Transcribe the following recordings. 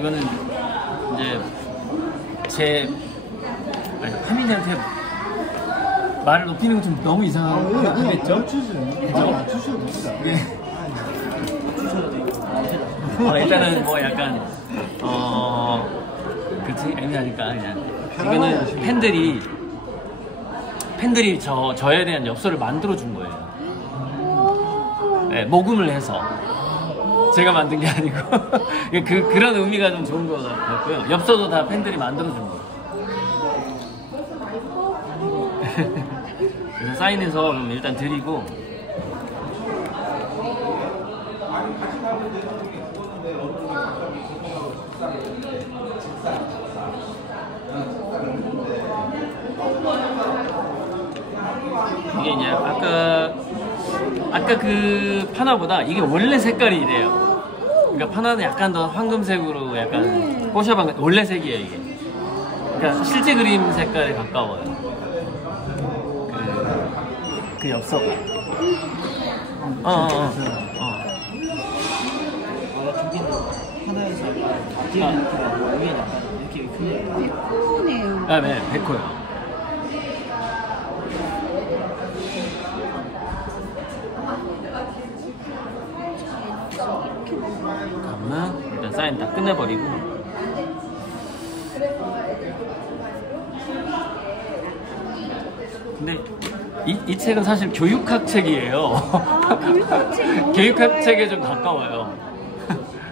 이거는 이제 제 하민이한테 말을 높이는 건 좀 너무 이상하겠죠? 맞추셔도 됩니다. 일단은 뭐 약간 그치 애매하니까 그냥 이거는 팬들이 저에 대한 엽서를 만들어 준 거예요. 네, 모금을 해서 제가 만든 게 아니고 그런 의미가 좀 좋은 것 같고요. 엽서도 다 팬들이 만들어 준 거예요. 그래서 사인해서 그럼 일단 드리고 이게 이제 아까 그 파나보다 이게 원래 색깔이 이래요. 그러니까 파나는 약간 더 황금색으로 약간 뽀샤방 원래 색이에요 이게. 그러니까 실제 그림 색깔에 가까워요. 그 엽서가. 하나에서 위에 약간 이렇게 백호네요. 아, 네, 백호요. 그러면 일단 사인 다 끝내버리고 근데 이 책은 사실 교육학 책이에요. 교육학 책? 교육학 책에 좀 가까워요.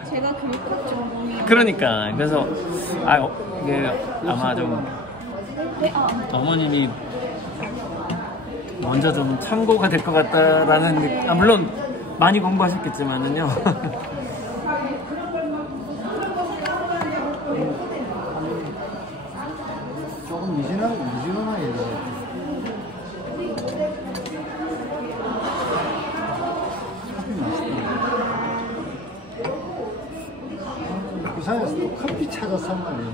제가 교육학 전공이에요. 그러니까 그래서 이게 아마 좀 어머님이 먼저 좀 참고가 될 것 같다라는 물론 많이 공부하셨겠지만은요. 조금 미지근하게 부산에서 또 커피 찾았단 말이에요.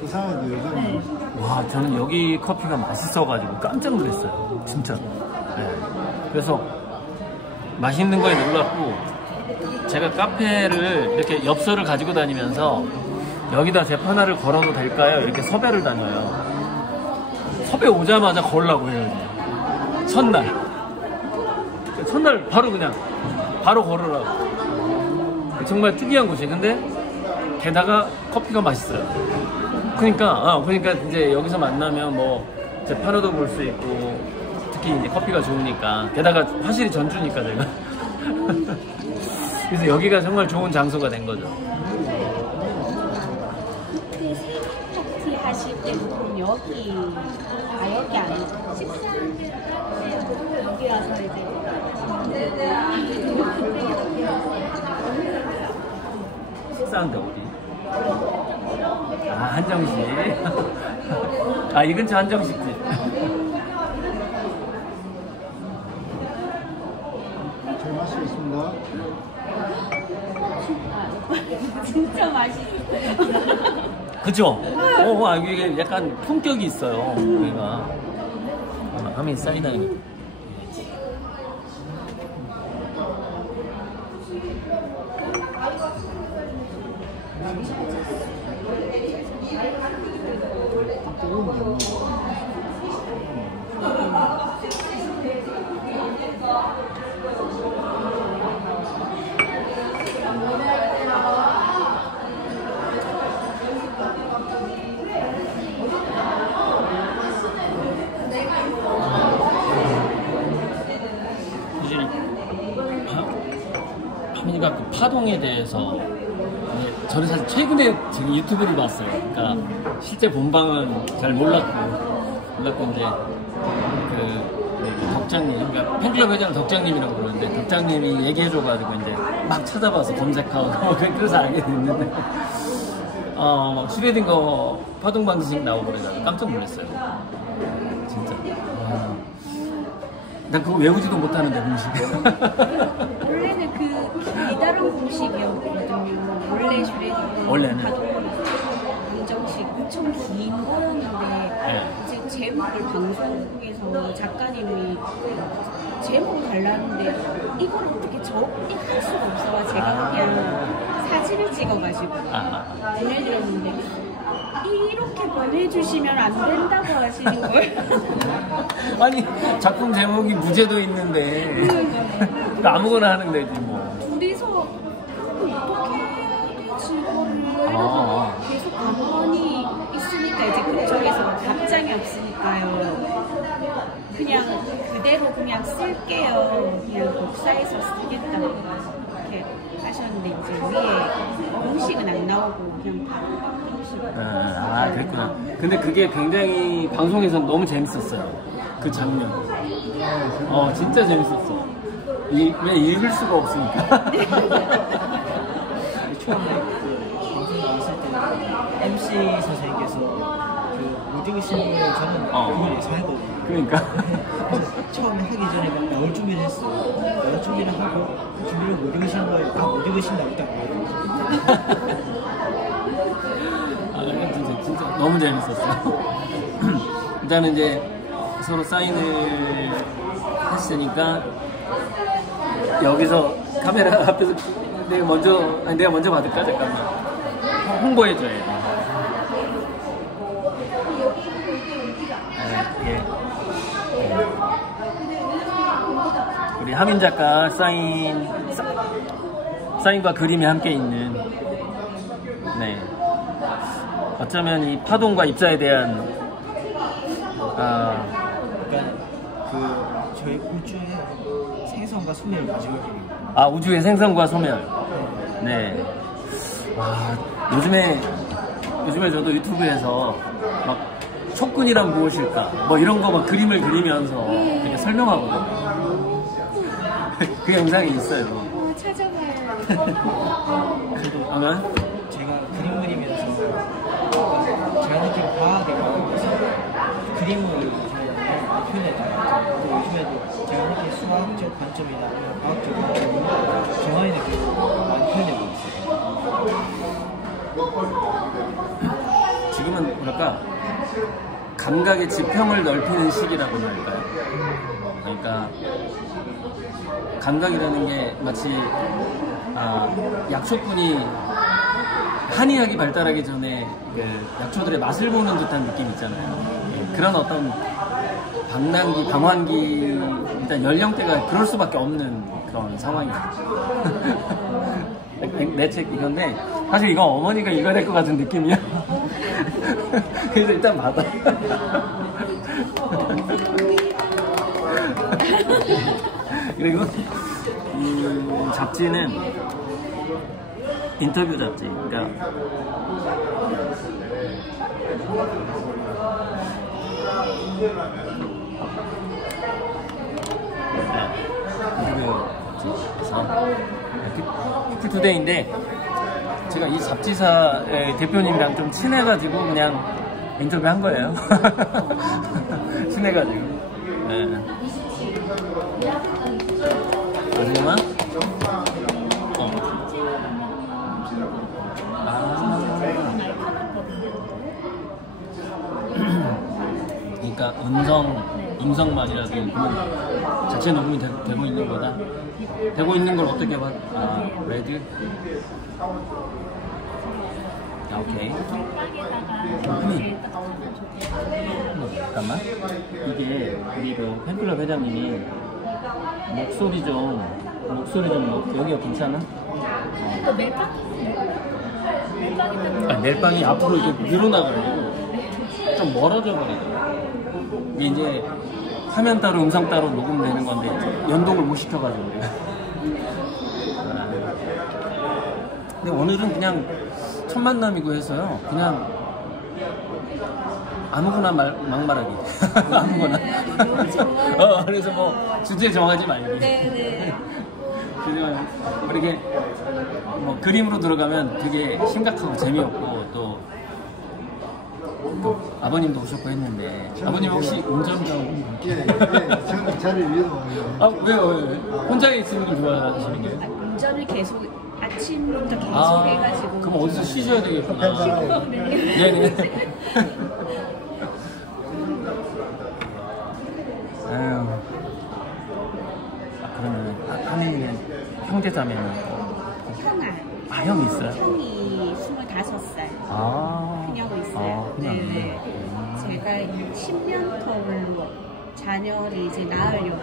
부산에도 요즘 와, 저는 여기 커피가 맛있어가지고 깜짝 놀랐어요. 진짜. 네. 그래서 맛있는 거에 놀랐고 제가 카페를 이렇게 엽서를 가지고 다니면서 여기다 제 하나를 걸어도 될까요? 이렇게 섭외를 다녀요. 섭외 오자마자 걸라고 해요. 첫날 바로 걸으라고. 정말 특이한 곳이에요. 근데 게다가 커피가 맛있어요. 그러니까 이제 여기서 만나면 뭐 제 파노도 볼 수 있고 특히 이제 커피가 좋으니까 게다가 화실이 전주니까 제가 그래서 여기가 정말 좋은 장소가 된 거죠. 그 생일 파티 하실 때 보통 여기 아니고 여기 와서 이제 식사하는데 어디? 한정식. 이 근처 한정식집. 잘 마시겠습니다. 진짜 맛있어요. 그죠? 이게 약간 품격이 있어요. 여기가. 하민 사인하는 게. 하민이가 그 파동에 대해서 저는 사실 최근에 지금 유튜브를 봤어요. 그러니까 실제 본방은 잘 몰랐고 이제 그 덕장님, 그러니까 팬클럽 회장 덕장님이라고 그러는데 덕장님이 얘기해줘가지고 이제 막 찾아봐서 검색하고 그래서 알게 됐는데 슈레딩거 파동 방식 나오고 그래서 깜짝 놀랐어요. 진짜. 난 그거 외우지도 못하는데 공식. 원래는 그 기다란 공식이었거든요. 원래 슈레딩거 원래는 방정식 엄청 긴 거였는데 이제 제목을 방송국에서 작가님이 제목을 달라는데 이걸 어떻게 적게 할 수가 없어. 제가 그냥 사진을 찍어가지고 보내드렸는데 이렇게 보내주시면 안 된다고 하시는 거예요. 아니 작품 제목이 무죄도 있는데 아무거나 하는 데지 뭐. 둘이서 어떻게 해야 되지 이거를 계속 가만히 있으니까 이제 그쪽에서 답장이 없으니까요. 그냥 그대로 그냥 쓸게요. 그냥 복사해서 쓰겠다고 이렇게 하셨는데 이제 위에 공식은 안 나오고 그냥 아 그랬구나. 근데 그게 굉장히 방송에서 너무 재밌었어요. 그 장면. 진짜 재밌었어. 왜 읽을 수가 없으니까. 처음에 방송 나왔을 때 MC 선생님께서 그 못 읽으시는 걸 저는 그걸 예상했거든요. 그러니까. 처음에 하기 전에 막 나올 준비를 했어. 나올 준비를 하고 준비를 못 읽으시는 걸 다 못 읽으신다고 딱 말했거든요. 진짜 너무 재밌었어. 일단은 이제 서로 사인을 했으니까 여기서 카메라 앞에서 내가 먼저 받을까? 잠깐만. 홍보해줘야 돼. 우리 하민 작가 사인과 그림이 함께 있는, 네. 어쩌면 이 파동과 입자에 대한, 그러니까 저희 우주의 생성과 소멸을 가지고 있는. 우주의 생성과 소멸. 네. 와, 요즘에 저도 유튜브에서 막 촉근이란 무엇일까? 뭐 이런 거 막 그림을 그리면서 되게 설명하거든요. 그 영상이 있어요. 찾아봐요. 저도 아마? 제가 그림 그리면서 제가 느낀 과학에 관련해서 그림을 표현했다. 또 요즘에도 제가 느낀 수학적 관점이나 과학적 관점을 정화의 느낌으로 많이 표현해보고 있어요. 지금은 뭐랄까 감각의 지평을 넓히는 시기라고 할까요? 그러니까 감각이라는 게 마치 약초꾼이 한의학이 발달하기 전에 그 약초들의 맛을 보는 듯한 느낌 있잖아요. 그런 어떤 방황기 일단 연령대가 그럴 수밖에 없는 그런 상황이죠. 내 책 이건데 사실 이거 어머니가 읽어야 될 것 같은 느낌이야. 그래서 일단 받아. 그리고 이 잡지는 인터뷰 잡지. 그러니까 피플투데이인데 제가 이 잡지사의 대표님이랑 좀 친해가지고 그냥 인터뷰 한 거예요. 친해가지고. 네. 잠깐만. 그러니까 음성만이라도 자체 녹음이 되고 있는 거다. 되고 있는 걸 어떻게 봐? 레드? 오케이. 잠깐만. 이게 우리 그 팬클럽 회장님이 목소리 좀 여기가 괜찮아? 멜빵이 앞으로 이렇게 늘어나가지고 좀 멀어져 버리더라고. 이게 이제 화면 따로 음성 따로 녹음되는 건데 연동을 못 시켜가지고 그래. 근데 오늘은 그냥 첫 만남이고 해서요. 그냥 아무거나 막말하기. 아무거나. 그래서 뭐 주제 정하지 말고. 네네. 그냥 이렇게 뭐 그림으로 들어가면 되게 심각하고 재미없고 또 아버님도 오셨고 했는데 아버님 혹시 운전병? 예, 저는 자리를 위해서 와요. 왜요? 혼자 있는 걸 좋아하시는 거예요? 운전을 계속 아침부터 계속 해가지고. 그럼 어디서 쉬셔야 되겠구나. 네네. 그러면 하민이는 형제자매는 형아. 아, 형이 있어요? 형이 25살. 아. 그녀가 있어요. 그냥. 네네. 제가 10년 터울로 자녀를 이제 낳으려고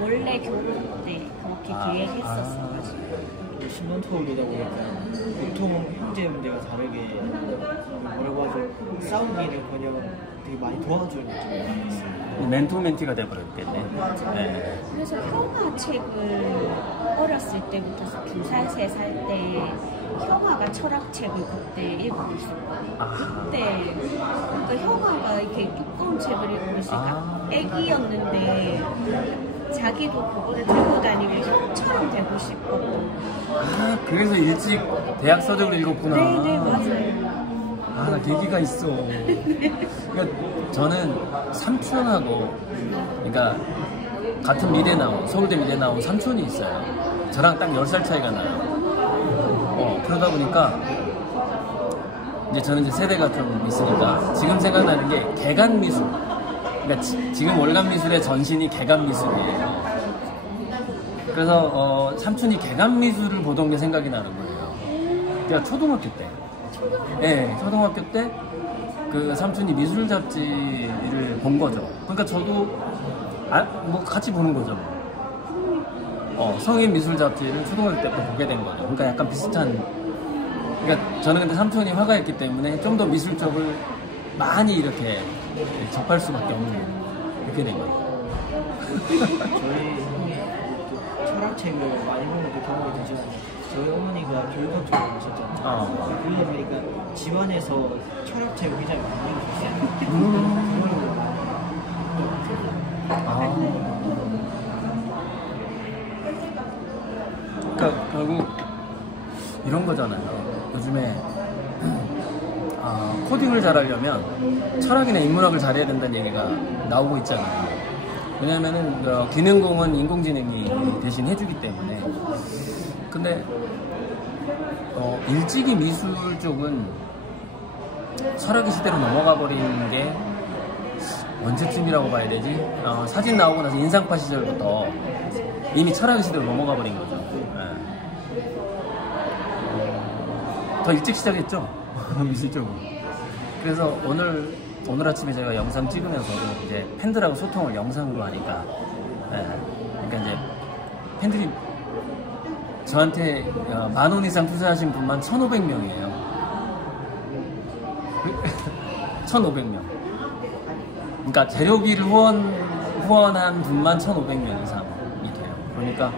원래 결혼 때 그렇게 계획했었어가지고. 10년 터울이다 보니까 보통 형제 문제가 다르게 뭐라고 하죠? 싸우기는커녕 되게 많이 도와주는 느낌이 많이 있어요. 멘토 멘티가 돼버렸겠네. 맞아요. 네. 그래서 형아 책을 어렸을 때부터 2살, 3살 때 형아가 철학책을 그때 읽고 있었거든요. 그때 그러니까 형아가 이렇게 두꺼운 책을 읽고 있으니까 애기였는데 자기도 그거를 들고 다니면 형처럼 되고 싶거든. 아, 그래서 일찍 대학 서적을 읽었구나. 네네, 맞아요. 아, 계기가 있어. 그러니까 저는 삼촌하고, 그러니까 같은 미대 나온, 서울대 미대 나온 삼촌이 있어요. 저랑 딱 10살 차이가 나요. 그러다 보니까 이제 저는 이제 세대가 좀 있으니까 지금 생각나는 게 개간 미술. 그러니까 지금 월남 미술의 전신이 개간 미술이에요. 그래서 삼촌이 개간 미술을 보던 게 생각이 나는 거예요. 제가 초등학교 때. 네, 초등학교 때 그 삼촌이 미술 잡지를 본 거죠. 그러니까 저도 뭐 같이 보는 거죠. 성인 미술 잡지를 초등학교 때부터 보게 된 거죠. 그러니까 약간 비슷한. 그러니까 저는 근데 삼촌이 화가였기 때문에 좀 더 미술 쪽을 많이 이렇게 접할 수밖에 없는 이렇게 된 거예요. 저희 형이 철학책을 많이 보는 그 경험이 되지만 저희 어머니가 교육학 쪽으로 가셨잖아요. 그러다 보니까 집안에서 철학책을 굉장히 많이 읽으셨어요. 그러니까 결국 이런 거잖아요. 요즘에 코딩을 잘하려면 철학이나 인문학을 잘해야 된다는 얘기가 나오고 있잖아요. 왜냐면은 기능공은 인공지능이 대신 해주기 때문에. 근데 일찍이 미술 쪽은 철학의 시대로 넘어가 버리는 게 언제쯤이라고 봐야 되지? 사진 나오고 나서 인상파 시절부터 이미 철학의 시대로 넘어가 버린 거죠. 더 일찍 시작했죠? 미술 쪽은. 그래서 오늘 아침에 제가 영상 찍으면서도 이제 팬들하고 소통을 영상으로 하니까, 그러니까 이제 팬들이 저한테 10,000원 이상 투자하신 분만 1,500명이에요. 1,500명. 그러니까 재료비를 후원한 분만 1,500명 이상이 돼요. 그러니까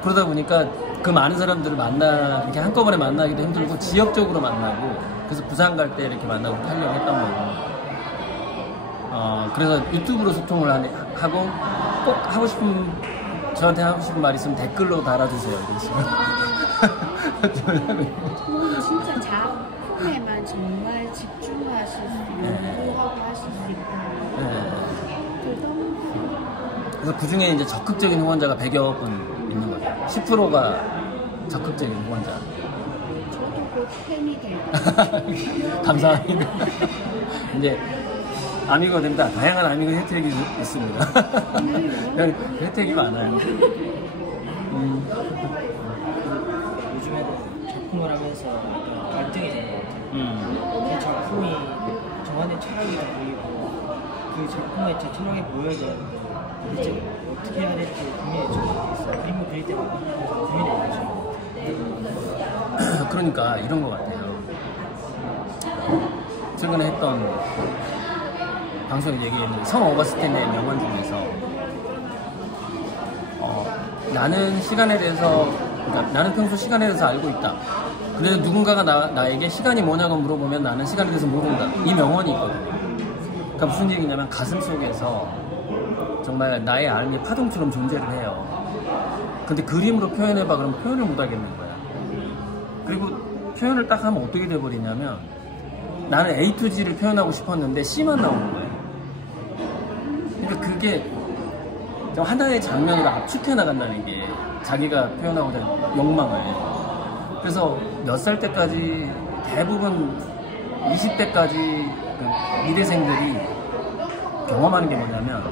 그러다 보니까 그 많은 사람들을 이렇게 한꺼번에 만나기도 힘들고 지역적으로 만나고, 그래서 부산 갈 때 이렇게 만나고 하려고 했던 거고. 그래서 유튜브로 소통을 하고, 꼭 저한테 하고 싶은 말 있으면 댓글로 달아주세요. 저는 진짜 작품에만 정말 집중하실 수 있고 하실 수 있고. 그래서 그 중에 이제 적극적인 후원자가 100여 분 있는 거죠. 10%가 적극적인 후원자. 저도 곧 팬이 돼요. 감사합니다. 이제 아미고 됩니다. 다양한 아미고 혜택이 있습니다. 혜택이 많아요. 요즘에는 작품을 하면서 약간 갈등이 되는 것 같아요. 그 작품이 저한테 철학이 다 보이고 그 작품에 제 철학이 보여야 되는데 대체 어떻게 해야 될지 고민이 좀 있어요. 그림을 그릴 때마다 고민이 되죠. 그러니까 이런 것 같아요. 최근에 했던 방송에 얘기했는데 성 어거스틴의 명언 중에서 나는 시간에 대해서, 그러니까 나는 평소 시간에 대해서 알고 있다. 그래서 누군가가 나에게 시간이 뭐냐고 물어보면 나는 시간에 대해서 모른다. 이 명언이 있거든요. 그러니까 무슨 얘기냐면 가슴 속에서 정말 나의 삶이 파동처럼 존재를 해요. 근데 그림으로 표현해봐 그러면 표현을 못 하겠는 거야. 그리고 표현을 딱 하면 어떻게 돼버리냐면 나는 A to G를 표현하고 싶었는데 C만 나오는 거예요. 그러니까 그게 하나의 장면으로 압축해 나간다는 게 자기가 표현하고자 하는 욕망을. 그래서 몇 살 때까지 대부분 20대까지 그 미대생들이 경험하는 게 뭐냐면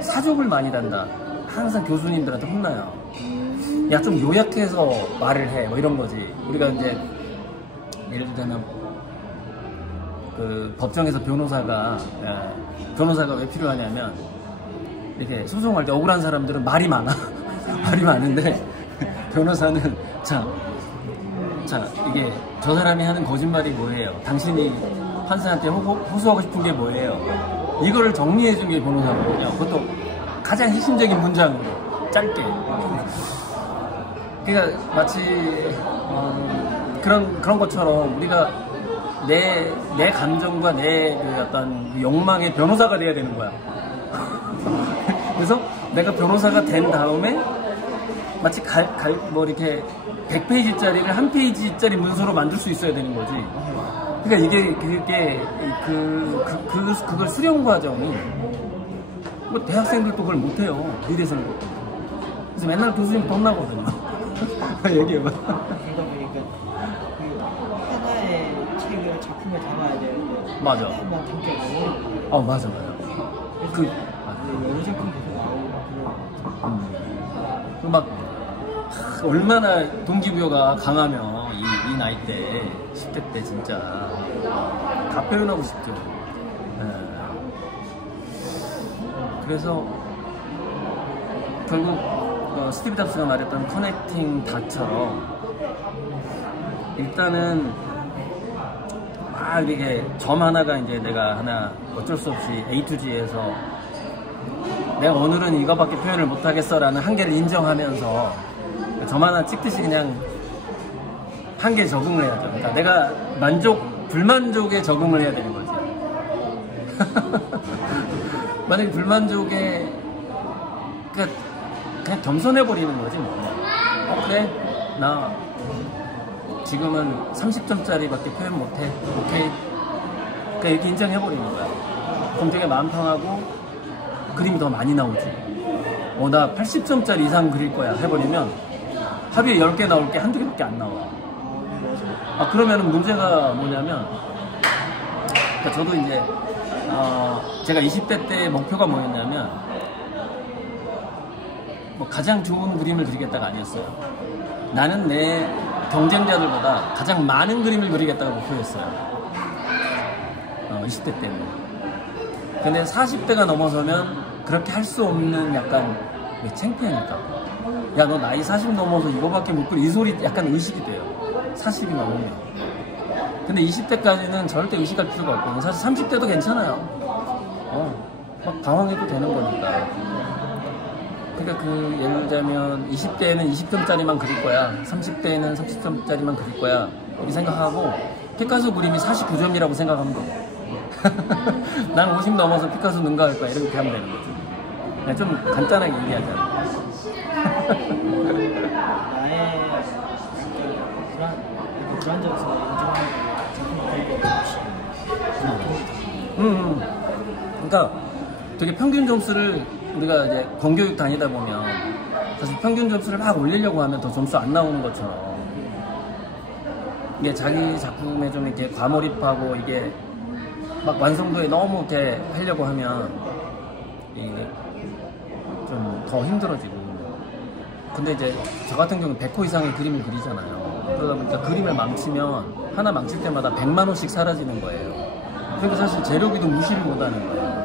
사족을 많이 단다. 항상 교수님들한테 혼나요. 야, 좀 요약해서 말을 해. 뭐 이런 거지. 우리가 이제 예를 들자면 그 법정에서 변호사가 왜 필요하냐면 이렇게 소송할 때 억울한 사람들은 말이 많아. 말이 많은데 변호사는 자 이게 저 사람이 하는 거짓말이 뭐예요? 당신이 판사한테 호소하고 싶은 게 뭐예요? 이거를 정리해 주는 게 변호사거든요. 그것도 가장 핵심적인 문장으로 짧게. 그러니까 마치 그런 것처럼 우리가 내 감정과 내 그 어떤 욕망의 변호사가 돼야 되는 거야. 그래서 내가 변호사가 된 다음에 마치 뭐 이렇게 100페이지짜리를 1페이지짜리 문서로 만들 수 있어야 되는 거지. 그러니까 그걸 수련 과정이 뭐 대학생들도 그걸 못해요. 의대생도. 그래서 맨날 교수님부터 혼나거든요. 얘기해봐. 그러다 보니까 그 하나의 책을 작품을 담아야 되는데 맞아. 하나만 담기 어려워. 맞아. 여러 작품 계속 나오고 막 얼마나 동기부여가 강하면 이 나이 때 10대 때 진짜 다 표현하고 싶죠. 그래서 결국 스티브 잡스가 말했던 커넥팅 닷처럼 일단은 막 이렇게 점 하나가 이제 내가 하나 어쩔 수 없이 A to G에서 내가 오늘은 이거밖에 표현을 못하겠어 라는 한계를 인정하면서 점 하나 찍듯이 그냥 한계에 적응을 해야죠. 그러니까 내가 불만족에 적응을 해야 되는 거지. 만약에 불만족에 그냥 겸손해버리는 거지 뭐. 그래 나 지금은 30점짜리밖에 표현 못해. 오케이. 그러니까 이렇게 인정해버리는 거야. 그럼 되게 마음 편하고 그림이 더 많이 나오지. 나 80점짜리 이상 그릴 거야 해버리면 합의에 10개 나올 게 한두 개밖에 안 나와. 그러면은 문제가 뭐냐면, 그러니까 저도 이제 제가 20대 때 목표가 뭐였냐면 뭐 가장 좋은 그림을 그리겠다가 아니었어요. 나는 내 경쟁자들보다 가장 많은 그림을 그리겠다가 목표였어요. 20대 때는. 근데 40대가 넘어서면 그렇게 할 수 없는 약간 창피하니까. 야, 너 나이 40 넘어서 이거밖에 못 그려. 이 소리 약간 의식이 돼요. 40이 넘으면. 근데 20대까지는 절대 의식할 필요가 없거든요. 사실 30대도 괜찮아요. 막 당황해도 되는 거니까. 그러니까 예를 들자면 20대에는 20점짜리만 그릴 거야. 30대에는 30점짜리만 그릴 거야. 이렇게 생각하고 피카소 그림이 49점이라고 생각하면 돼. 난 50 넘어서 피카소 능가할 거야. 이렇게 하면 되는 거지. 그냥 좀 간단하게 얘기하자. 나의 불안정성을 인정하고 작품을 그러니까 되게 평균 점수를 우리가 이제 공교육 다니다 보면 사실 평균 점수를 막 올리려고 하면 더 점수 안 나오는 것처럼 이게 자기 작품에 좀 이렇게 과몰입하고 이게 막 완성도에 너무 이렇게 하려고 하면 이게 좀 더 힘들어지고. 근데 이제 저 같은 경우는 100호 이상의 그림을 그리잖아요. 그러다 보니까 그림을 망치면 하나 망칠 때마다 100만 원씩 사라지는 거예요. 그러니까 사실 재료비도 무시를 못하는 거예요.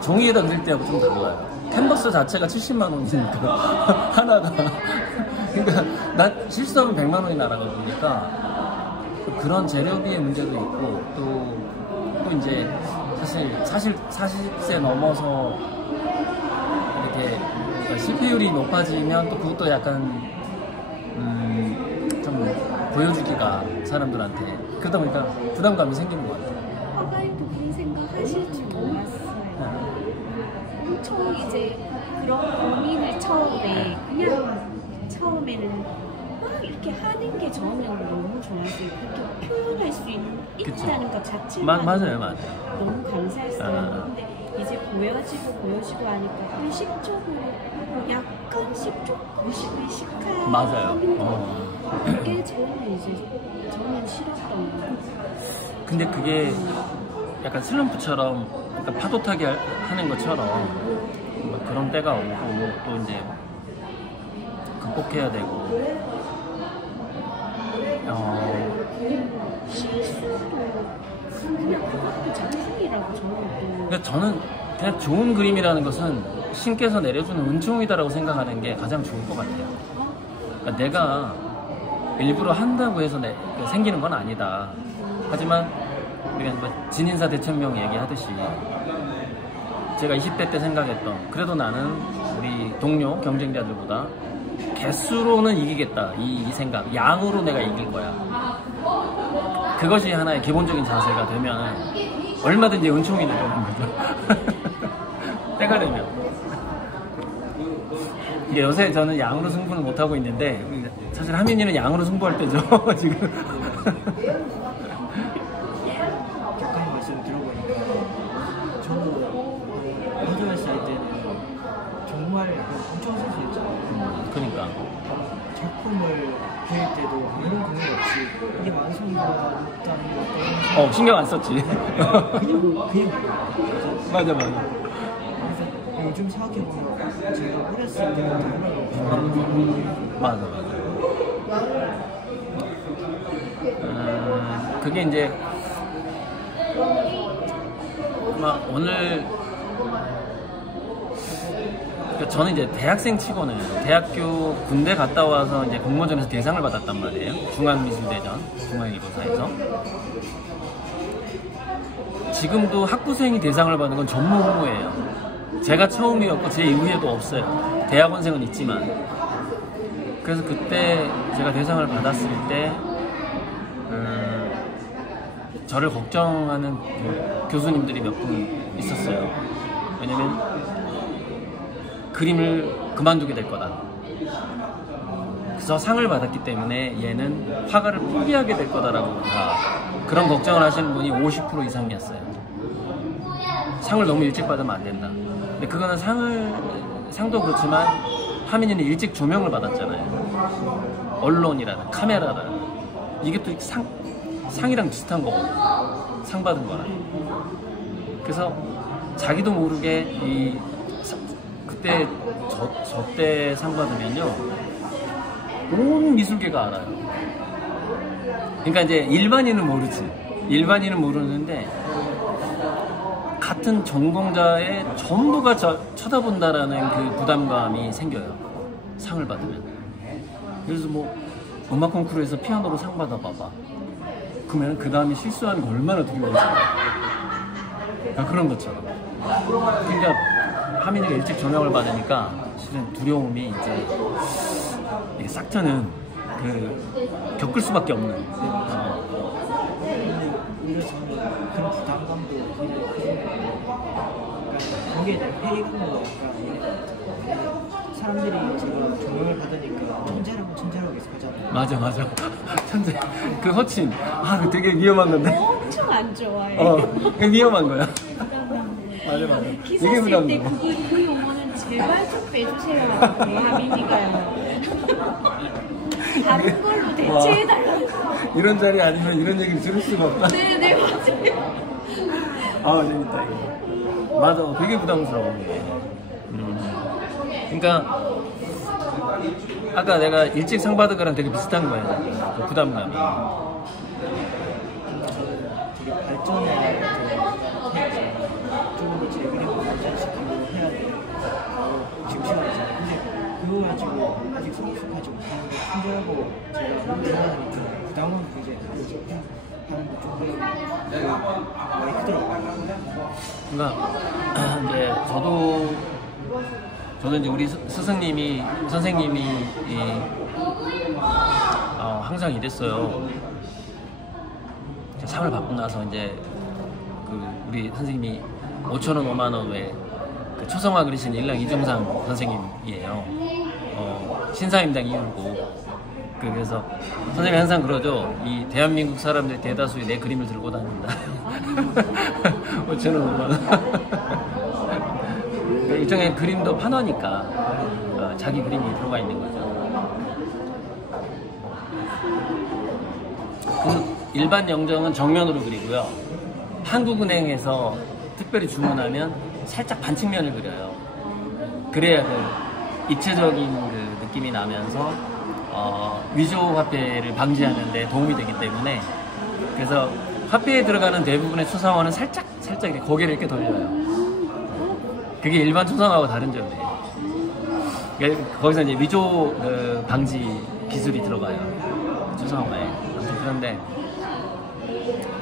종이에다 그릴 때하고 좀 달라요. 캔버스 자체가 70만 원이니까 하나가. 그러니까 난 실수하면 100만 원이 날아가니까 그런 재료비의 문제도 있고 또 이제 사실 40세 넘어서 이렇게 실패율이 높아지면 또 그것도 약간 좀 보여주기가 사람들한테 그러다 보니까 부담감이 생기는 것 같아요. 화가님도 그런 생각 하실 줄 몰랐어요. 엄청 이제 그런 고민을 처음에는 막 이렇게 하는 게 저는 너무 좋았어요. 그렇게 표현할 수 있다는 것 자체가 맞아요. 너무 감사했어요. 근데 이제 보여지고 하니까 의식적으로 약간씩 조금씩 의식하는 맞아요. 그게 저는 싫었던 거예요. 근데 그게 약간 슬럼프처럼 약간 파도 타기 하는 것처럼 그런 때가 오고 또 이제 극복해야 되고 실수도 작품이라고 저는 또. 근데 저는 그냥 좋은 그림이라는 것은 신께서 내려주는 은총이다라고 생각하는 게 가장 좋을 것 같아요. 그러니까 내가 일부러 한다고 해서 생기는 건 아니다. 하지만 우리가 진인사 대천명 얘기하듯이 제가 20대 때 생각했던 그래도 나는 우리 동료 경쟁자들보다 개수로는 이기겠다 이 생각, 양으로 내가 이길 거야. 그것이 하나의 기본적인 자세가 되면 얼마든지 은총이 되는 거죠. 때가 되면. 이게 요새 저는 양으로 승부는 못하고 있는데 사실 하민이는 양으로 승부할 때죠. 지금. 격한 말씀 들어보니까 저도 고등학생 때는 정말 엄청 선수였잖아요. 그러니까 작품을 그릴 때도 아무런 고민 없이 이게 완성이다 못다는 거 신경 안 썼지. 그냥 맞아. 그래서 요즘 생각해보면 제가 어렸을 때부터 맞아. 그게 이제 아마 오늘 저는 이제 대학생 치고는 대학교 군대 갔다 와서 이제 공모전에서 대상을 받았단 말이에요. 중앙미술대전, 중앙일보사에서. 지금도 학부생이 대상을 받는 건 전무후무예요. 제가 처음이었고 제 이후에도 없어요. 대학원생은 있지만. 그래서 그때 제가 대상을 받았을 때 저를 걱정하는 교수님들이 몇 분 있었어요. 왜냐면 그림을 그만두게 될 거다. 그래서 상을 받았기 때문에 얘는 화가를 포기하게 될 거다라고 다 그런 걱정을 하시는 분이 50% 이상이었어요. 상을 너무 일찍 받으면 안 된다. 근데 그거는 상도 그렇지만 하민이는 일찍 조명을 받았잖아요. 언론이라든 카메라라든 이게 또 상이랑 비슷한 거거든요. 상 받은 거랑. 그래서 자기도 모르게 그때 저 때 상 받으면요 온 미술계가 알아요. 그러니까 이제 일반인은 모르지. 일반인은 모르는데 같은 전공자의 전부가 쳐다본다라는 그 부담감이 생겨요. 상을 받으면. 그래서 뭐 음악 콩쿠르에서 피아노로 상 받아봐봐. 그러면 그 다음에 실수하는 거 얼마나 두려워지냐. 그런 것처럼. 그러니까 하민이가 일찍 조명을 받으니까 실은 두려움이 이제 싹 트는 겪을 수밖에 없는. 오히려 저는 그런 부담감도 거기에 대한 회의감도 사람들이 제가 조명을 받으니까 천재라고 계속 하잖아요. 맞아. 천재. 그 호칭. 그거 되게 위험한 건데. 엄청 안 좋아해. 위험한 거야. 맞아. 기사 되게 쓸 때 부담돼. 그 용어는 제발 좀 빼주세요. 하민이가요. 다른 걸로 대체해달라고. 이런 자리 아니면 이런 얘기를 들을 수가 없다. 네, 맞아요. 재밌다 이거. 맞아, 되게 부담스러워. 그러니까 아까 내가 일찍 상 받은 거랑 되게 비슷한 거예요. 그 부담감이. 되게 발전해야 조금 더 제 그림을 발전시키고 해야 돼요. 지금 시간이잖아요. 근데 그거 가지고 아직 성숙하지 못하는 게 힘들고 제가 너무 좋아하니까 부담은 이제 하는 거 조금 많이 크더라고요. 그러니까 이제 저는 이제 우리 선생님이 항상 이랬어요. 상을 받고 나서 이제 우리 선생님이 5,000원, 5만원 외에 초성화 그리신 일랑 이정상 선생님이에요. 신사임당 이후고. 그래서 선생님이 항상 그러죠. 이 대한민국 사람들 대다수의 내 그림을 들고 다닌다. 5,000원, 5만원. 일종의 그림도 판화니까 자기 그림이 들어가 있는 거죠. 일반 영정은 정면으로 그리고요. 한국은행에서 특별히 주문하면 살짝 반측면을 그려요. 그래야 그 입체적인 그 느낌이 나면서 위조 화폐를 방지하는 데 도움이 되기 때문에 그래서 화폐에 들어가는 대부분의 초상화는 살짝 이렇게 고개를 이렇게 돌려요. 그게 일반 초상화하고 다른 점이에요. 그러니까 거기서 이제 위조 그 방지 기술이 들어가요. 초상화에. 아무튼 그런데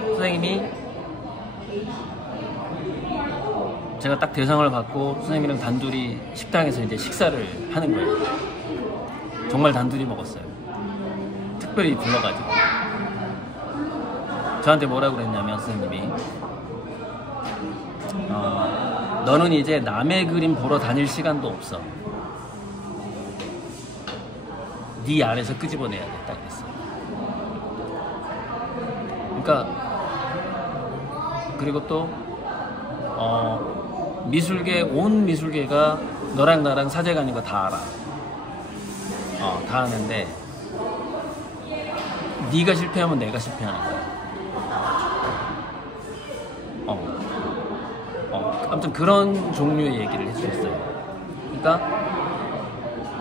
선생님이 제가 딱 대상을 받고 선생님이랑 단둘이 식당에서 이제 식사를 하는 거예요. 정말 단둘이 먹었어요. 특별히 불러가지고. 저한테 뭐라고 그랬냐면 선생님이 너는 이제 남의 그림 보러 다닐 시간도 없어. 네 안에서 끄집어내야 돼. 딱 그랬어. 그러니까 그리고 또 미술계 온 미술계가 너랑 나랑 사제관인 거 다 알아. 다 아는데 네가 실패하면 내가 실패하는 거야. 아무튼 그런 종류의 얘기를 해주셨어요. 그러니까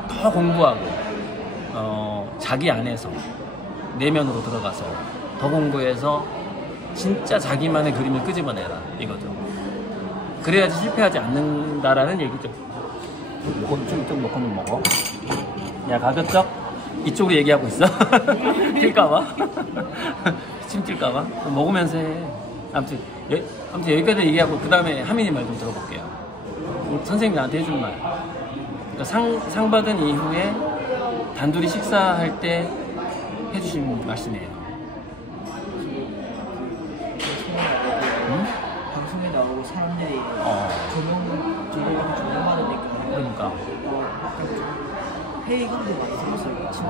더 공부하고 자기 안에서 내면으로 들어가서 더 공부해서 진짜 자기만의 그림을 끄집어내라 이거죠. 그래야지 실패하지 않는다라는 얘기죠. 좀 먹고 먹어. 야 가급적 이쪽으로 얘기하고 있어. 튈까봐. 침 튈까봐. 먹으면서 해. 아무튼 여기까지 얘기하고 그 다음에 하민이 말 좀 들어볼게요. 선생님이 나한테 해준 말. 그러니까 상 받은 이후에 단둘이 식사할 때 해주신 말씀이에요. 방송에 나오고 사람들이 조명받으니까 그러니까 회의감도 많이 생겼어요. 그렇지만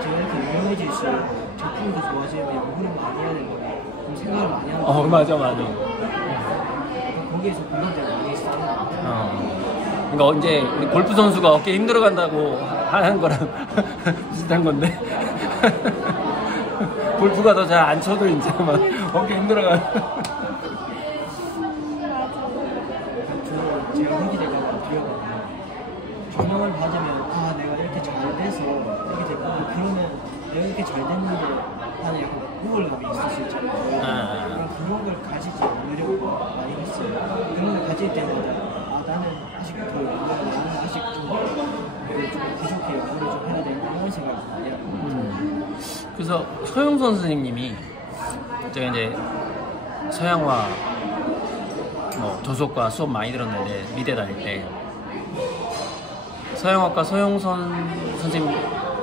제가 이렇게 유명해질수록 제품도 좋아지면 연구를 많이 해야 되는 거예요. 그럼 생각을 많이 하는 거예요. 맞아. 거기에서 공감대가 많이 쌓이는 것 같아요. 그러니까 이제 우리 골프 선수가 어깨 힘들어 간다고 하는 거랑 비슷한 건데 골프가 더 잘 안 쳐도 이제 막 어깨 힘들어 가. 제가 하게 될까봐 두려워요. 조명을 받으면 내가 이렇게 잘 돼서 이렇게 됐고 그러면 내가 이렇게 잘 됐는데 하는 약간 우월감이 있을 수 있잖아요. 그런 걸 가지지 않으려고 많이 했어요. 그런 걸 가질 때마다 나는 아직 더 나는 아직 좀 부족해 연구를 좀 해야 되는 이런 생각을 많이 하고 그래서 서영선 선생님이 제가 이제 서양화 조속과 수업 많이 들었는데 미대 다닐 때 서양학과 서영선 선생님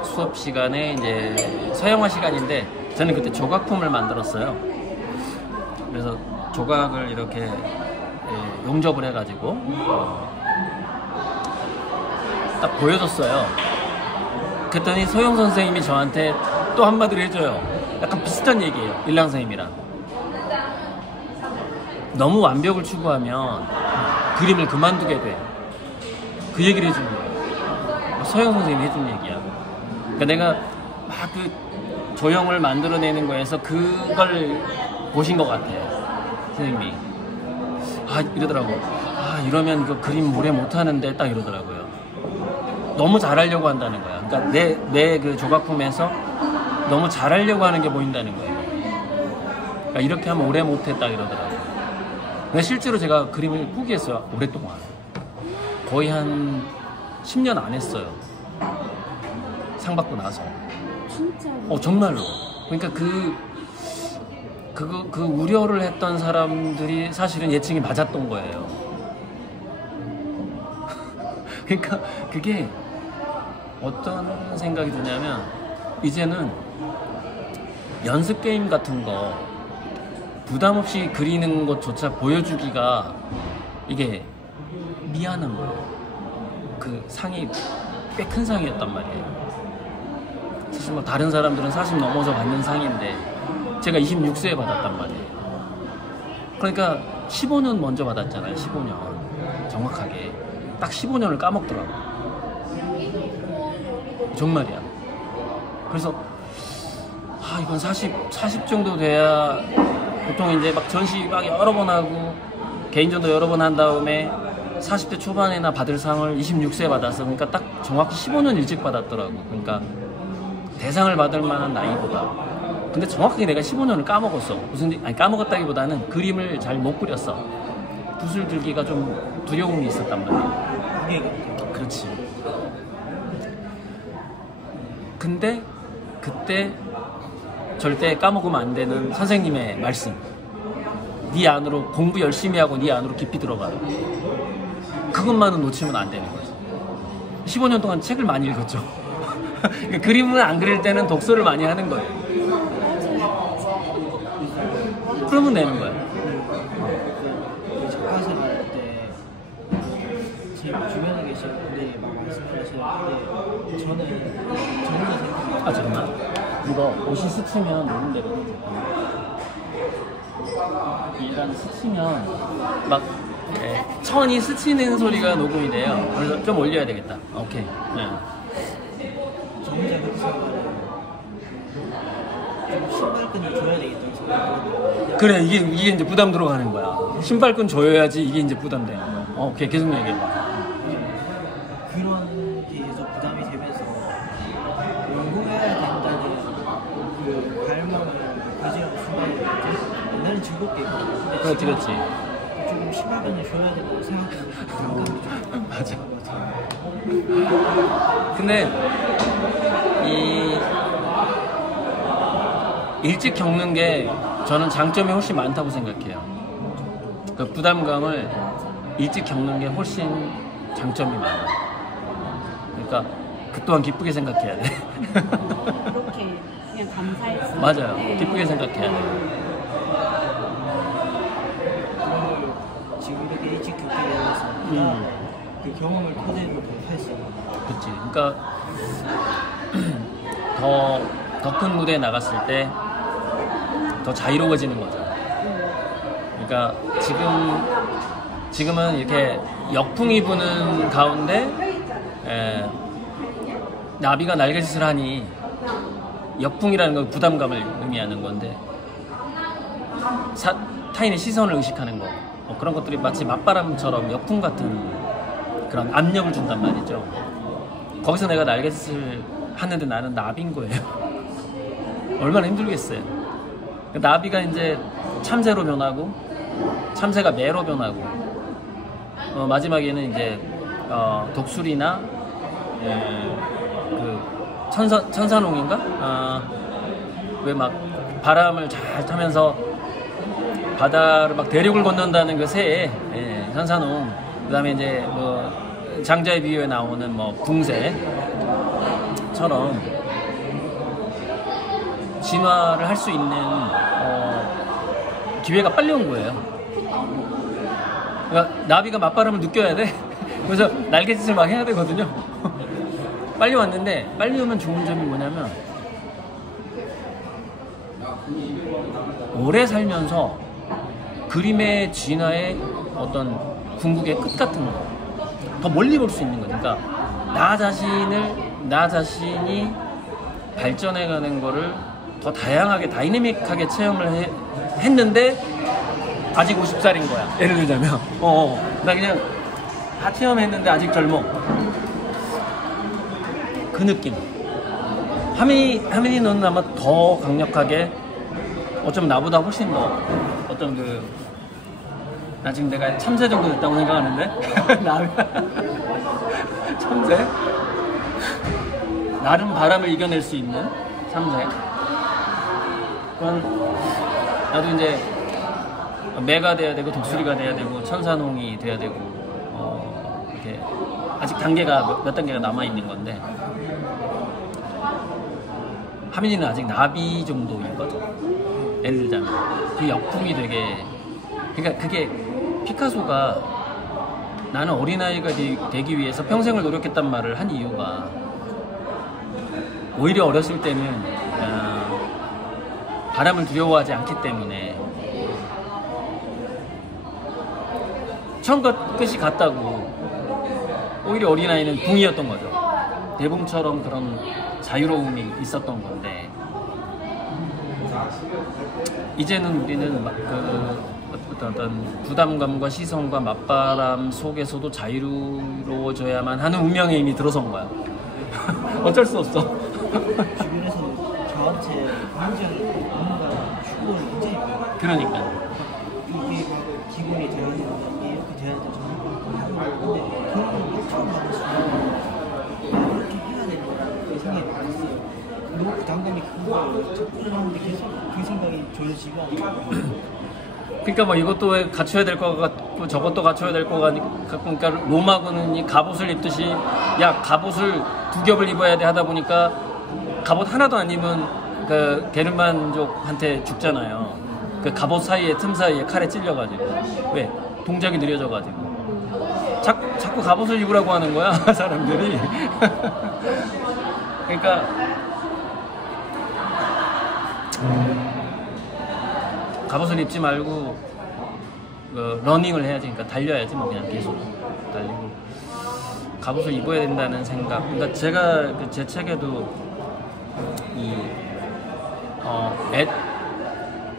수업 시간에 이제 서양화 시간인데 저는 그때 조각품을 만들었어요. 그래서 조각을 이렇게 용접을 해가지고 딱 보여줬어요. 그랬더니 서영선 선생님이 저한테 또 한마디를 해줘요. 약간 비슷한 얘기예요. 일랑 선생님이랑. 너무 완벽을 추구하면 그림을 그만두게 돼. 그 얘기를 해준 거예요. 서영 선생님이 해준 얘기야. 그러니까 내가 막 그 조형을 만들어내는 거에서 그걸 보신 것 같아요. 선생님이. 이러더라고. 이러면 그 그림 오래 못하는데 딱 이러더라고요. 너무 잘하려고 한다는 거야. 그러니까 내 그 조각품에서 너무 잘하려고 하는 게 보인다는 거예요. 그러니까 이렇게 하면 오래 못해 딱 이러더라고요. 근데 실제로 제가 그림을 포기했어요. 오랫동안. 거의 한 10년 안 했어요. 상 받고 나서. 진짜로? 정말로. 그러니까 그 우려를 했던 사람들이 사실은 예측이 맞았던 거예요. 그러니까 그게 어떤 생각이 드냐면 이제는 연습 게임 같은 거 부담 없이 그리는 것조차 보여주기가 이게 미안한 거예요. 그 상이 꽤 큰 상이었단 말이에요. 사실 뭐 다른 사람들은 40 넘어서 받는 상인데 제가 26세에 받았단 말이에요. 그러니까 15년 먼저 받았잖아요. 15년 정확하게 딱 15년을 까먹더라고. 정말이야. 그래서 이건 40 정도 돼야 보통 이제 막 전시 막 여러 번 하고 개인전도 여러 번 한 다음에 40대 초반에나 받을 상을 26세에 받았어. 그러니까 딱 정확히 15년 일찍 받았더라고. 그러니까 대상을 받을 만한 나이보다. 근데 정확하게 내가 15년을 까먹었어. 아니 까먹었다기보다는 그림을 잘 못 그렸어. 붓을 들기가 좀 두려움이 있었단 말이야. 그렇지. 근데 그때 절대 까먹으면 안 되는 선생님의 말씀. 네 안으로 공부 열심히 하고 네 안으로 깊이 들어가. 그것만은 놓치면 안 되는 거지. 15년 동안 책을 많이 읽었죠. 그림을 안 그릴 때는 독서를 많이 하는 거예요. 그러면 되는 거야. 작가생활 때 제 주변에 계신 분들이 막 말씀하시는데 저는 생각합니다. 아 잠깐만. 이거 옷이 스치면 녹는 데거든요. 얘랑 스치면 막 천이 스치는 소리가 녹음이 돼요. 그래서 좀 올려야 되겠다. 오케이. 네. 저 혼자 그렇게 생각해요. 좀 신발끈을 줘야 되겠다고 생각하거든요. 그래 이게 이제 부담 들어가는 거야. 신발끈 조여야지 이게 이제 부담되는 거야. 오케이 계속 얘기해봐. 그런 게 계속 부담이 되면서 공부해야 된다는 그 갈망을 가지는 순간에 옛날엔 즐겁게 했거든요. 그렇지 그렇지. 조금 신발끈을 줘야 된다고 생각하면 좀 맞아. 근데 이 일찍 겪는 게 저는 장점이 훨씬 많다고 생각해요. 그 부담감을 일찍 겪는 게 훨씬 장점이 많아요. 그러니까 그 또한 기쁘게 생각해야 돼. 그렇게 그냥 감사해서. 맞아요. 네. 기쁘게 생각해야 돼. 지금 이렇게 일찍 겪게 되면서 그 경험을 토대로 할 수 있는. 그렇지. 그러니까 더 큰 무대에 나갔을 때 더 자유로워지는 거죠. 그러니까 지금은 이렇게 역풍이 부는 가운데 나비가 날갯짓을 하니 역풍이라는 건 부담감을 의미하는 건데 타인의 시선을 의식하는 거 그런 것들이 마치 맞바람처럼 역풍 같은 그런 압력을 준단 말이죠. 거기서 내가 날갯짓을 하는데 나는 나비인 거예요. 얼마나 힘들겠어요. 나비가 이제 참새로 변하고 참새가 매로 변하고 마지막에는 이제 독수리나 그 천사농인가? 왜 막 바람을 잘 타면서 바다를 막 대륙을 건넌다는 그 새에 천사농. 그 다음에 이제 뭐 장자의 비유에 나오는 뭐 붕새처럼 진화를 할 수 있는 기회가 빨리 온 거예요. 그러니까 나비가 맞바람을 느껴야 돼. 그래서 날갯짓을 막 해야 되거든요. 빨리 왔는데 빨리 오면 좋은 점이 뭐냐면 오래 살면서 그림의 진화의 어떤 궁극의 끝 같은 거 더 멀리 볼 수 있는 거니까 나 자신이 발전해가는 거를 더 다양하게 다이내믹하게 체험을 했는데 아직 50살인 거야. 예를 들자면 나 그냥 다 체험했는데 아직 젊어. 그 느낌. 하민이 너는 아마 더 강력하게 어쩌면 나보다 훨씬 더 어떤 나 지금 내가 참새 정도 됐다고 생각하는데 참새? 나름 바람을 이겨낼 수 있는 참새. 그건 나도 이제 매가 돼야 되고 독수리가 돼야 되고 천사농이 돼야 되고 이렇게 아직 단계가 몇 단계가 남아 있는 건데 하민이는 아직 나비 정도인 거죠. 예를 들자면 그 역풍이 되게 그러니까 그게 피카소가 나는 어린아이가 되기 위해서 평생을 노력했단 말을 한 이유가 오히려 어렸을 때는 바람을 두려워하지 않기 때문에 처음과 끝이 같다고 오히려 어린아이는 붕이었던 거죠. 대붕처럼 그런 자유로움이 있었던 건데 이제는 우리는 막 어떤 부담감과 시선과 맞바람 속에서도 자유로워져야만 하는 운명에 이미 들어선 거야. 어쩔 수 없어. 주변에서 저한테 굉장히 뭔가 추구를 굉장히 많이 그러니까. 이게 기본이 되어야 된다, 이렇게 되어야 된다, 근데 그런 걸 처음 받았을 때 이렇게 해야 된다 그 생각이 많았어요. 너무 부담감이 큰 거예요. 접근을 하는데 계속 그 생각이 졸려지가 않아요. 그러니까 뭐 이것도 갖춰야 될 것 같고 저것도 갖춰야 될 것 같고, 그러니까 로마군은 이 갑옷을 입듯이 야 갑옷을 2겹을 입어야 돼 하다 보니까 갑옷 하나도 안 입은 그 게르만족한테 죽잖아요. 그 갑옷 사이에 틈 사이에 칼에 찔려가지고. 왜? 동작이 느려져가지고. 자꾸 갑옷을 입으라고 하는 거야 사람들이. 그러니까 갑옷을 입지 말고 러닝을 해야지. 그러니까 달려야지. 뭐 그냥 계속 달리고 갑옷을 입어야 된다는 생각. 그러니까 제가 제 책에도 이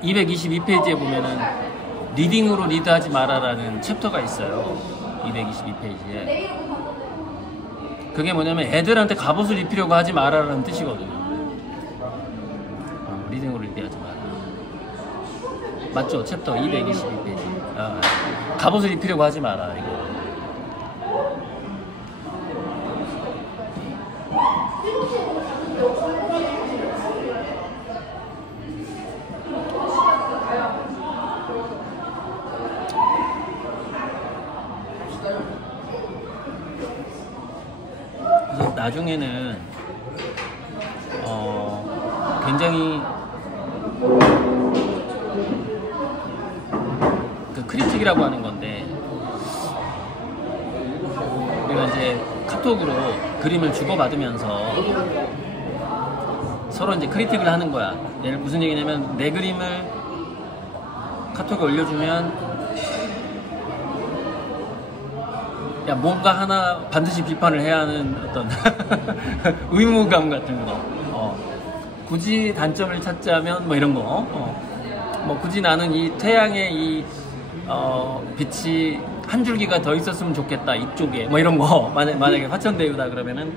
222페이지에 보면은 리딩으로 리드하지 마라라는 챕터가 있어요. 222페이지에. 그게 뭐냐면 애들한테 갑옷을 입히려고 하지 마라라는 뜻이거든요. 리딩으로 리드하지 마라. 맞죠? 챕터 222페이지. 갑옷을 입히려고 하지 마라, 이거. 그래서 나중에는 굉장히 그 크리틱이라고 하는 건데, 우리가 이제 카톡으로 그림을 주고받으면서 서로 이제 크리틱을 하는 거야. 얘를 무슨 얘기냐면, 내 그림을 카톡에 올려주면 야 뭔가 하나 반드시 비판을 해야 하는 어떤 의무감 같은 거. 굳이 단점을 찾자면 뭐 이런 거. 뭐 굳이 나는 이 태양의 이 빛이 한 줄기가 더 있었으면 좋겠다 이쪽에 뭐 이런 거. 만약에 화천대유다 그러면은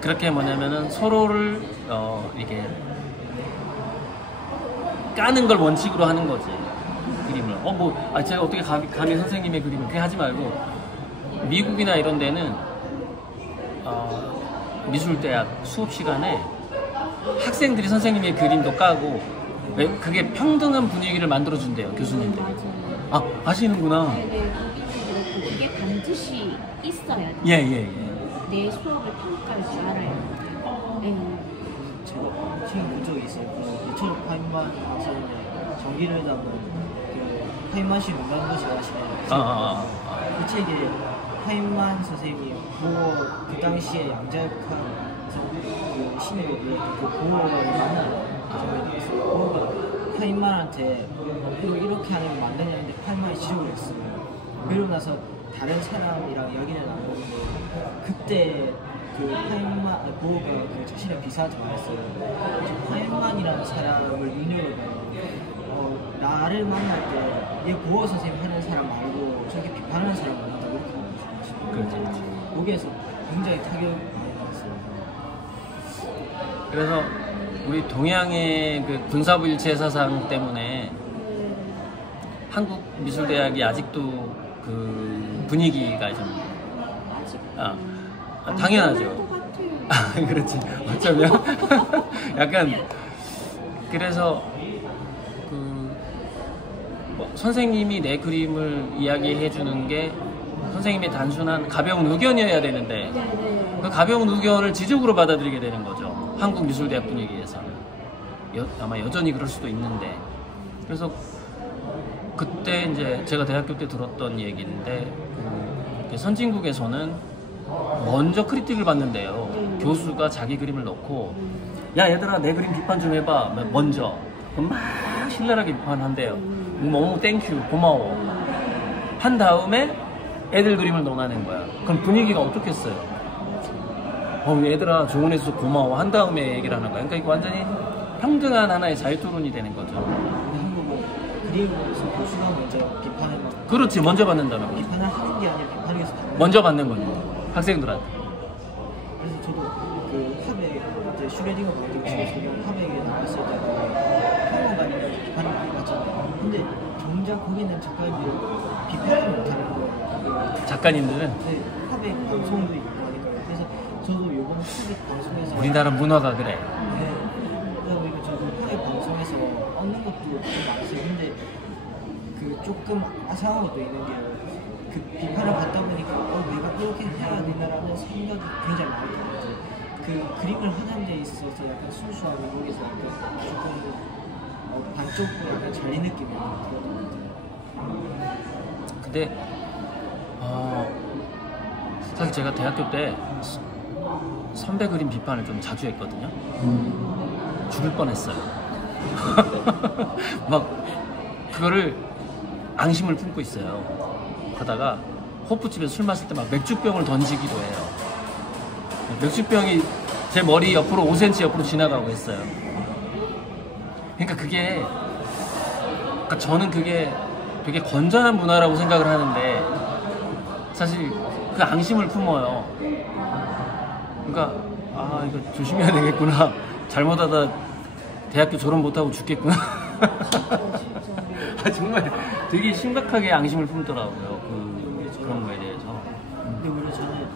그렇게 뭐냐면은 서로를 이렇게 까는 걸 원칙으로 하는 거지. 그림을 제가 어떻게 감히 선생님의 그림을 그렇게 하지 말고, 미국이나 이런 데는 미술대학 수업 시간에 학생들이 선생님의 그림도 까고, 그게 평등한 분위기를 만들어준대요, 교수님들이. 아시는구나. 네네, 그게 반드시 있어야 돼요. 예. 내 수업을 평가할 줄 알아야 돼요. 제가 책 본 적이 있어요. 이철 파인만 전기를 담은 그 파인만시 문단 것이 아시나요? 그 책에 파인만 선생님이 그 당시에 양자역학에서 그 신의 그 보호를 만나는 장면이 있어요. 보호가 파인만한테 이렇게 하는 거 안 되냐는데 파인만이 지적을 했어요. 그러고 나서 다른 사람이랑 이야기를 나누는데, 그때 그 파인만, 보호가 그 자신의 비사한테 말했어요. 파인만이라는 사람을 눈여겨봐요. 나를 만날 때 얘 보호 선생님 하는 사람 말고 저렇게 비판하는 사람 만난다고 이렇게 하는 거죠. 그렇지. 거기에서 굉장히 타격을 많이 받았어요. 그래서 우리 동양의 그 군사부 일체 사상 때문에 한국 미술대학이 아직도 그 분위기가 좀 당연하죠. 그렇지. 어쩌면 약간 그래서 선생님이 내 그림을 이야기해 주는 게 선생님의 단순한 가벼운 의견이어야 되는데, 그 가벼운 의견을 지적으로 받아들이게 되는 거죠. 한국 미술대학 분위기에서. 아마 여전히 그럴 수도 있는데. 그래서 그때 이제 제가 대학교 때 들었던 얘기인데, 선진국에서는 먼저 크리틱을 받는데요. 교수가 자기 그림을 넣고, 야 얘들아 내 그림 비판 좀 해봐. 먼저. 그럼 막 신랄하게 비판한대요. 너무 땡큐 고마워 한 다음에 애들 그림을 넣어내는 거야. 그럼 분위기가 어떻겠어요? 얘들아 조언해줘서 고마워 한 다음에 얘기를 하는 거야. 그러니까 이거 완전히 평등한 하나의 자유토론이 되는 거죠. 한국은 그림에서 교수가 먼저 비판을 막 그렇지, 먼저 받는다는 거지. 비판을 하는 게 아니라 비판에서 먼저 받는 거지, 학생들한테. 그래서 저도 그 화백 이제 슈레딩거 방식 지금 화백에 나왔을 때 평론가님들 비판을 많이 받잖아요. 근데 정작 거기는 작가님들 비판을 못하는 거예요. 작가님들은 네, 화백 방송도 있고 하니까요. 그래서 저도 이번 화백 방송에서 우리나라 문화가 그래. 네, 그러다 보니까 저도 화백 방송에서 얻는 것도 좀 많았어요. 근데 그 조금 아상한 것도 있는 게 그 비판을 받다 보니까 내가 이렇게 해야 된다라는 생각이 굉장히 많이 들어요. 그 그림을 하는 데 있어서 약간 순수함이 거기서 약간 조금 반쪽으로 약간 잘린 느낌이 들었던 것 같아요. 근데 사실 제가 대학교 때 선배 그림 비판을 좀 자주 했거든요. 죽을 뻔했어요. 막 그거를 앙심을 품고 있어요. 하다가 호프집에서 술 마실 때 막 맥주병을 던지기도 해요. 맥주병이 제 머리 옆으로 5cm 옆으로 지나가고 했어요. 그러니까 그러니까 저는 그게 되게 건전한 문화라고 생각을 하는데 사실 그 앙심을 품어요. 그러니까 이거 조심해야 되겠구나. 잘못하다 대학교 졸업 못하고 죽겠구나. 정말 되게 심각하게 앙심을 품더라고요. 그런 거에 대해서. 근데 오히려 저는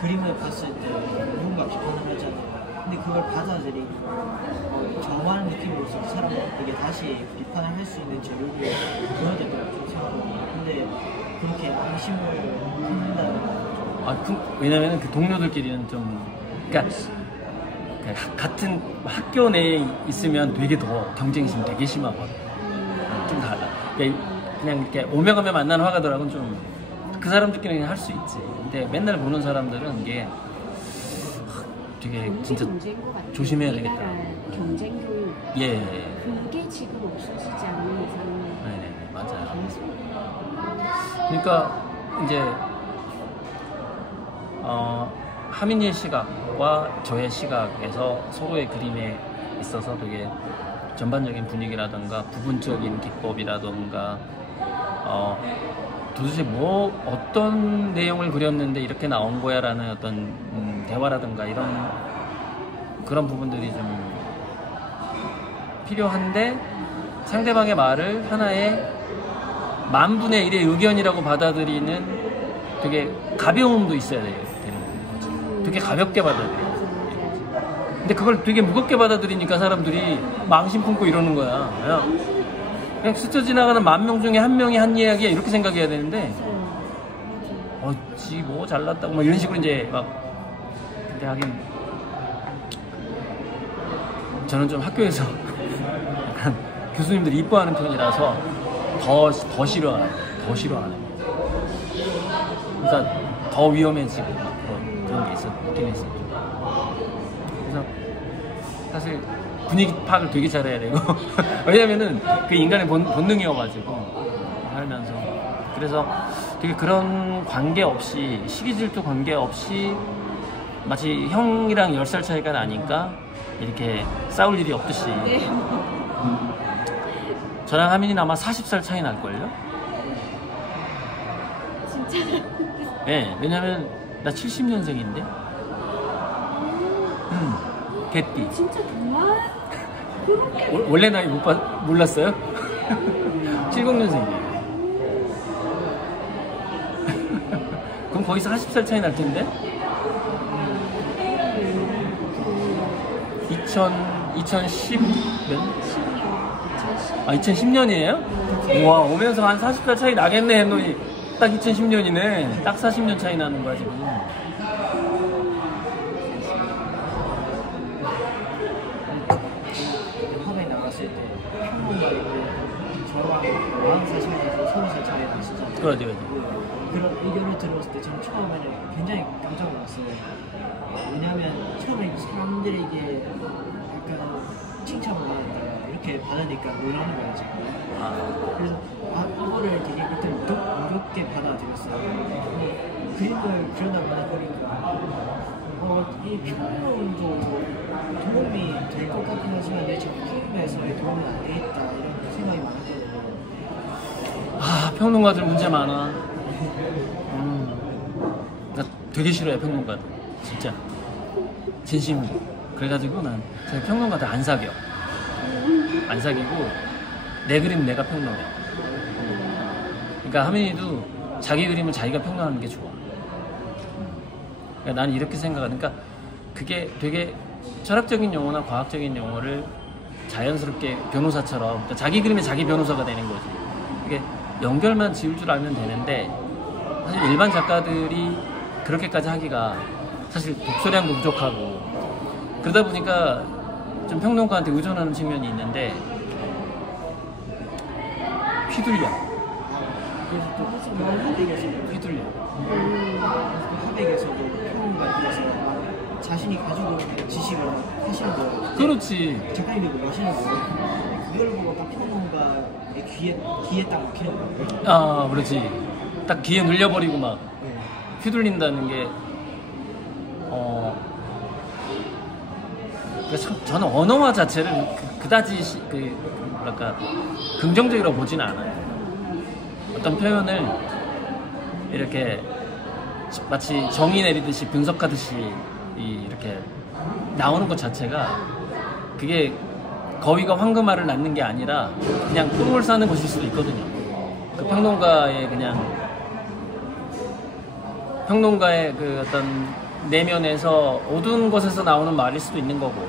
그림을 봤을 때 누군가 비판을 하잖아요. 근데 그걸 받아들이고 저만의 느낌으로서 사람에게 다시 비판을 할 수 있는 재료를 보여야 될 거라고 생각하거든요. 근데 그렇게 앙심을 품는다는 거. 왜냐면 그 동료들끼리는 좀 그러니까 같은 학교 내에 있으면 되게 더 경쟁심이 되게 심하거든. 좀 달라. 그냥 이렇게 오며 가며 만나는 화가들하고는 좀 그 사람들끼리 할 수 있지. 근데 맨날 보는 사람들은 이게 되게 진짜 조심해야 되겠다. 경쟁 교육. 예. 그게 지금 없어지지 않는 이상. 네네, 맞아요. 그러니까 이제 하민이의 시각과 저의 시각에서 서로의 그림에 있어서 되게 전반적인 분위기라든가 부분적인 기법이라든가 도대체 어떤 내용을 그렸는데 이렇게 나온 거야 라는 어떤 대화라든가 이런 그런 부분들이 좀 필요한데 상대방의 말을 하나의 10,000분의 1의 의견이라고 받아들이는 되게 가벼움도 있어야 되는 거지. 되게 가볍게 받아들여요. 근데 그걸 되게 무겁게 받아들이니까 사람들이 망심 품고 이러는 거야. 그냥 스쳐 지나가는 10,000명 중에 1명이 한 이야기야 이렇게 생각해야 되는데 어찌 뭐 잘났다고 막 이런 식으로 이제 막. 근데 하긴 저는 좀 학교에서 약간 교수님들이 이뻐하는 편이라서 더 싫어하는 그러니까 더 위험해지고 막 그런 게 있긴 했어요. 그래서 사실 분위기 파악을 되게 잘해야 되고 왜냐면은 그 인간의 본능이어가지고 살면서 그래서 되게 그런 관계없이 시기 질투 관계없이 마치 형이랑 10살 차이가 나니까 이렇게 싸울 일이 없듯이 저랑 하민이는 아마 40살 차이 날걸요? 진짜? 네, 왜냐면 나 70년생인데 개띠. 진짜 정말? 그렇게? 원래 나이 몰랐어요? 70년생이에요. 그럼 거기서 40살 차이 날 텐데? 2010 몇? 2010년이에요? 우와, 오면서 한 40살 차이 나겠네 했더니 딱 2010년이네. 딱 40년 차이 나는 거야 지금. 화면에 나갔을 때 평론가이고 저랑 40살 차이에서 30살 차이 나시잖아요. 그러지. 그런 의견을 들었을 때 저는 처음에는 굉장히 깜짝 놀랐어요. 왜냐하면 처음에 사람들에게 약간 칭찬을 받았다가 이렇게 받으니까 놀라는 거예요 지금. 그래서 이거를 되게 그때 어렵게 받아들였어요. 그림을 그려다 보니까 이 평론도 도움이 될 것 같긴 하지만 내 작품에서의 도움은 안 되겠다 이런 생각이 많았거든요. 평론가들 문제 많아. 나 되게 싫어해 평론가들. 진짜 진심으로. 그래가지고 난 평론가들 안 사겨. 안 사귀고 내 그림 내가 평론해. 그러니까 하민이도 자기 그림을 자기가 평론하는 게 좋아. 그러니까 나는 이렇게 생각하니까 그러니까 그게 되게 철학적인 용어나 과학적인 용어를 자연스럽게 변호사처럼 그러니까 자기 그림에 자기 변호사가 되는 거지. 이게 연결만 지을 줄 알면 되는데 사실 일반 작가들이 그렇게까지 하기가 사실 독서량도 부족하고 그러다 보니까 좀 평론가한테 의존하는 측면이 있는데 휘둘려. 그래서 또 하백에서 휘둘려. 하백에서도 평론가들에서 자신이 가지고 있는 지식을 하시는 거예요. 그렇지. 작가님이 뭐 하시는 거예요. 그걸 보고 딱 평론가의 귀에 딱 막히는 거예요. 아, 그렇지. 딱 귀에 눌려버리고 막 네. 휘둘린다는 게 그래서 저는 언어화 자체를 그다지 뭐랄까 긍정적으로 보지는 않아요. 어떤 표현을 이렇게 마치 정의 내리듯이 분석하듯이 이렇게 나오는 것 자체가 그게 거위가 황금알을 낳는 게 아니라 그냥 똥을 싸는 것일 수도 있거든요. 그 평론가의 그 어떤 내면에서 어두운 곳에서 나오는 말일 수도 있는 거고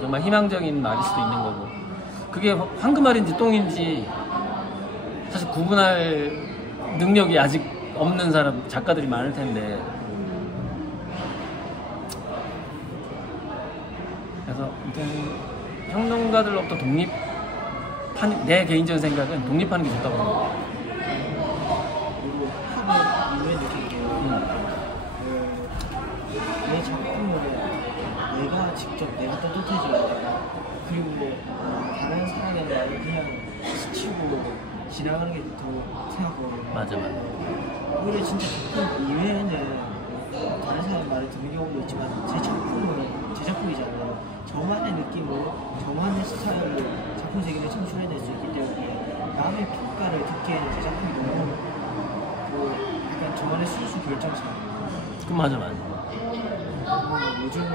정말 희망적인 말일 수도 있는 거고 그게 황금알인지 똥인지 사실 구분할 능력이 아직 없는 작가들이 많을 텐데 그래서 평론가들로부터 내 개인적인 생각은 독립하는 게 좋다고 생각해요. 그리고 하고 이후에 느낀 게 내 작품을 내가 직접 내가 떳떳해져야 된다. 그리고 다른 사람의 말을 그냥 스치고 지나가는 게 더 생각하거든요. 맞아. 오히려 진짜 작품 이외에는 다른 사람의 말을 듣는 경우도 있지만 제 작품이잖아요. 저만의 느낌으로 저만의 스타일로 작품 세계를 창출해낼 수 있기 때문에 남의 평가를 듣기에는 제 작품이 너무 약간 저만의 순수 결정사. 맞아. 요즘에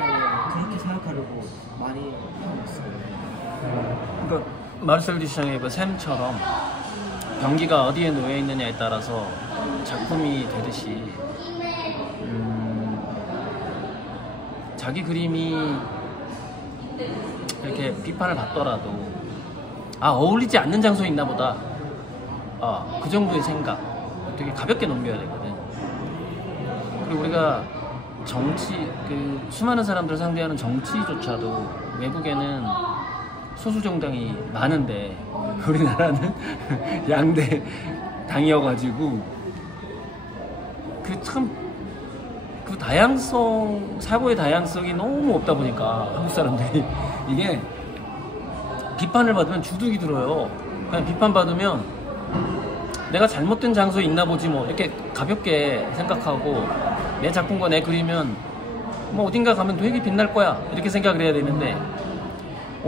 그렇게 생각하려고 많이 하고 있어요. 그러니까 마르셀 듀샹의 그 샘처럼 병기가 어디에 놓여 있느냐에 따라서 작품이 되듯이 자기 그림이 이렇게 비판을 받더라도 어울리지 않는 장소에 있나 보다. 그 정도의 생각 되게 가볍게 넘겨야 되거든. 그리고 우리가 수많은 사람들을 상대하는 정치조차도 외국에는 소수 정당이 많은데 우리나라는 양대 당이어가지고 그 다양성, 사고의 다양성이 너무 없다 보니까 한국 사람들이 이게 비판을 받으면 주눅이 들어요. 그냥 비판받으면 내가 잘못된 장소에 있나 보지 뭐 이렇게 가볍게 생각하고 내 작품과 내 그리면 뭐 어딘가 가면 되게 빛날 거야 이렇게 생각을 해야 되는데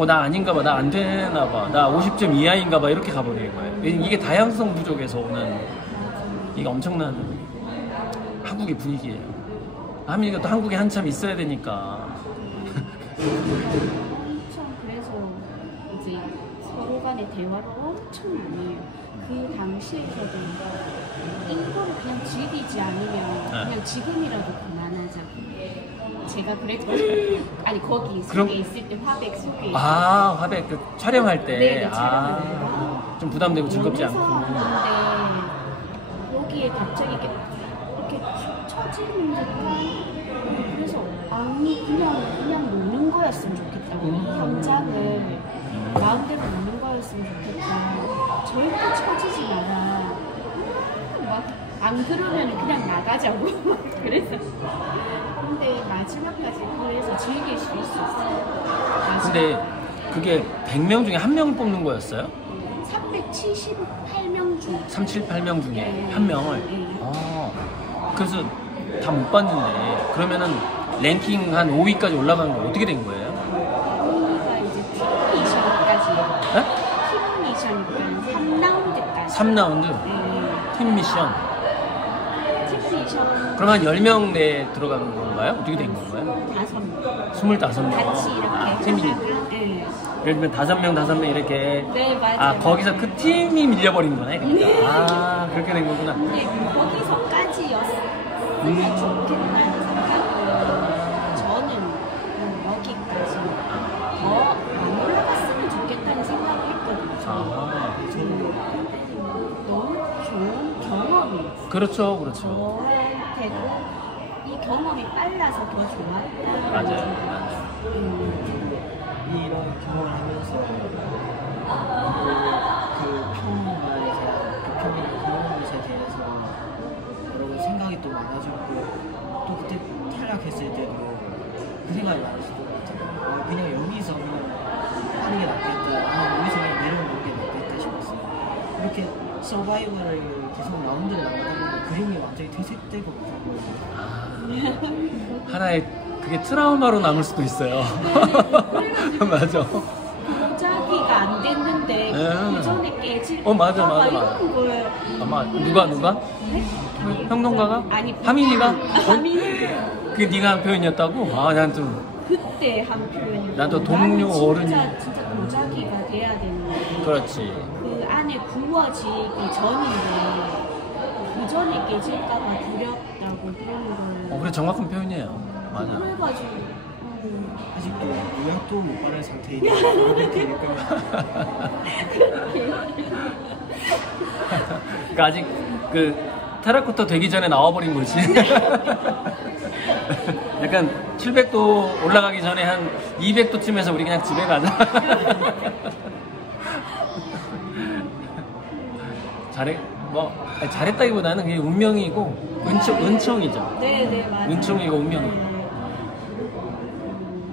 나 아닌가 봐, 나 안 되나 봐, 나 50점 이하인가 봐 이렇게 가버리는 거예요. 이게 다양성 부족에서 오는 이게 엄청난 한국의 분위기예요. 하민이가 또 한국에 한참 있어야 되니까. 엄청 그래서 이제 서로 간의 대화를 엄청 많이 해요. 그 당시에서도 이거를 그냥 즐기지 않으면 그냥 지금이라도 그만하자. 제가 그래도 아니 거기 속에 있을 때 화백 속에 화백 그 촬영할 때 네, 촬영할 때 좀 부담되고 즐겁지 않고 근데 여기에 갑자기 이렇게 처지는 듯한 그래서 아니 그냥 노는 거였으면 좋겠다고 현장을 마음대로 노는 거였으면 좋겠다. 절대 처지지 마라. 막 안 그러면 그냥 나가자고 그래서 근데 마지막까지 그래서 즐길 수 있었어요. 근데 그게 100명 중에 1명을 뽑는 거였어요? 378명 중 378명 중에 네. 1명을? 네. 그래서 다 못 봤는데 그러면은 랭킹 한 5위까지 올라간 거 어떻게 된 거예요? 우리가 이제 팀 미션까지 네? 팀 미션까지 3라운드까지 3라운드 팀 미션. 그럼 한 10명 내에 들어가는 건가요? 어떻게 된 건가요? 5명. 25명. 같이 이렇게 팀이. 네. 예를 들면 5명 이렇게. 네, 맞아요. 아, 거기서 그 팀이 밀려버린 거네. 그러니까. 네. 아, 그렇게 된 거구나. 네, 거기서까지였으면 좋겠다는 생각으로 저는 여기까지 더 안 올라갔으면 좋겠다는 생각을 했거든요. 아, 저는 너무 좋은 경험이었어요. 그렇죠, 그렇죠. 저한테도 이 경험이 빨라서 더 좋았다. 맞아요. 이런 경험을 하면서 그 평균의 그런 것에 대해서 여러 생각이 또 많아졌고 또 그때 탈락했을 때도 그 생각이 많았을 것 같아요. 그냥 여기서는 하는 게 낫겠다. 아니면 여기서 그냥 내려오는 게 낫겠다 싶었어요. 이렇게 서바이벌을 계속 라운드를 나가다 보면 그림이 완전히 퇴색되고 그러고 하나의 그게 트라우마로 남을 수도 있어요. 맞아. 도자기가 안 됐는데 그 전에 깨질 맞아. 이런 거예요. 아마 누가? 네? 평론가가? 아니 하민이가? 하민이 그게 네가 한 표현이었다고? 아, 난 좀. 그때 한 표현이고 나도 동료 어른이. 진짜 도자기가 돼야 되는데 그렇지. 그 안에 구워지기 전인데 그 전에 깨질까봐 두렵다고 그런 걸 그래, 정확한 표현이에요. 맞아. 그래가지고 아직도 요약도 못 바른 상태이다. 그러니까 그러니까 아직 그 테라코타 되기 전에 나와버린 거지. 약간 700도 올라가기 전에 한 200도쯤에서 우리 그냥 집에 가자. 잘했다기보다는 그게 운명이고 은총이죠. 네 맞아요. 은총이고 운명이고.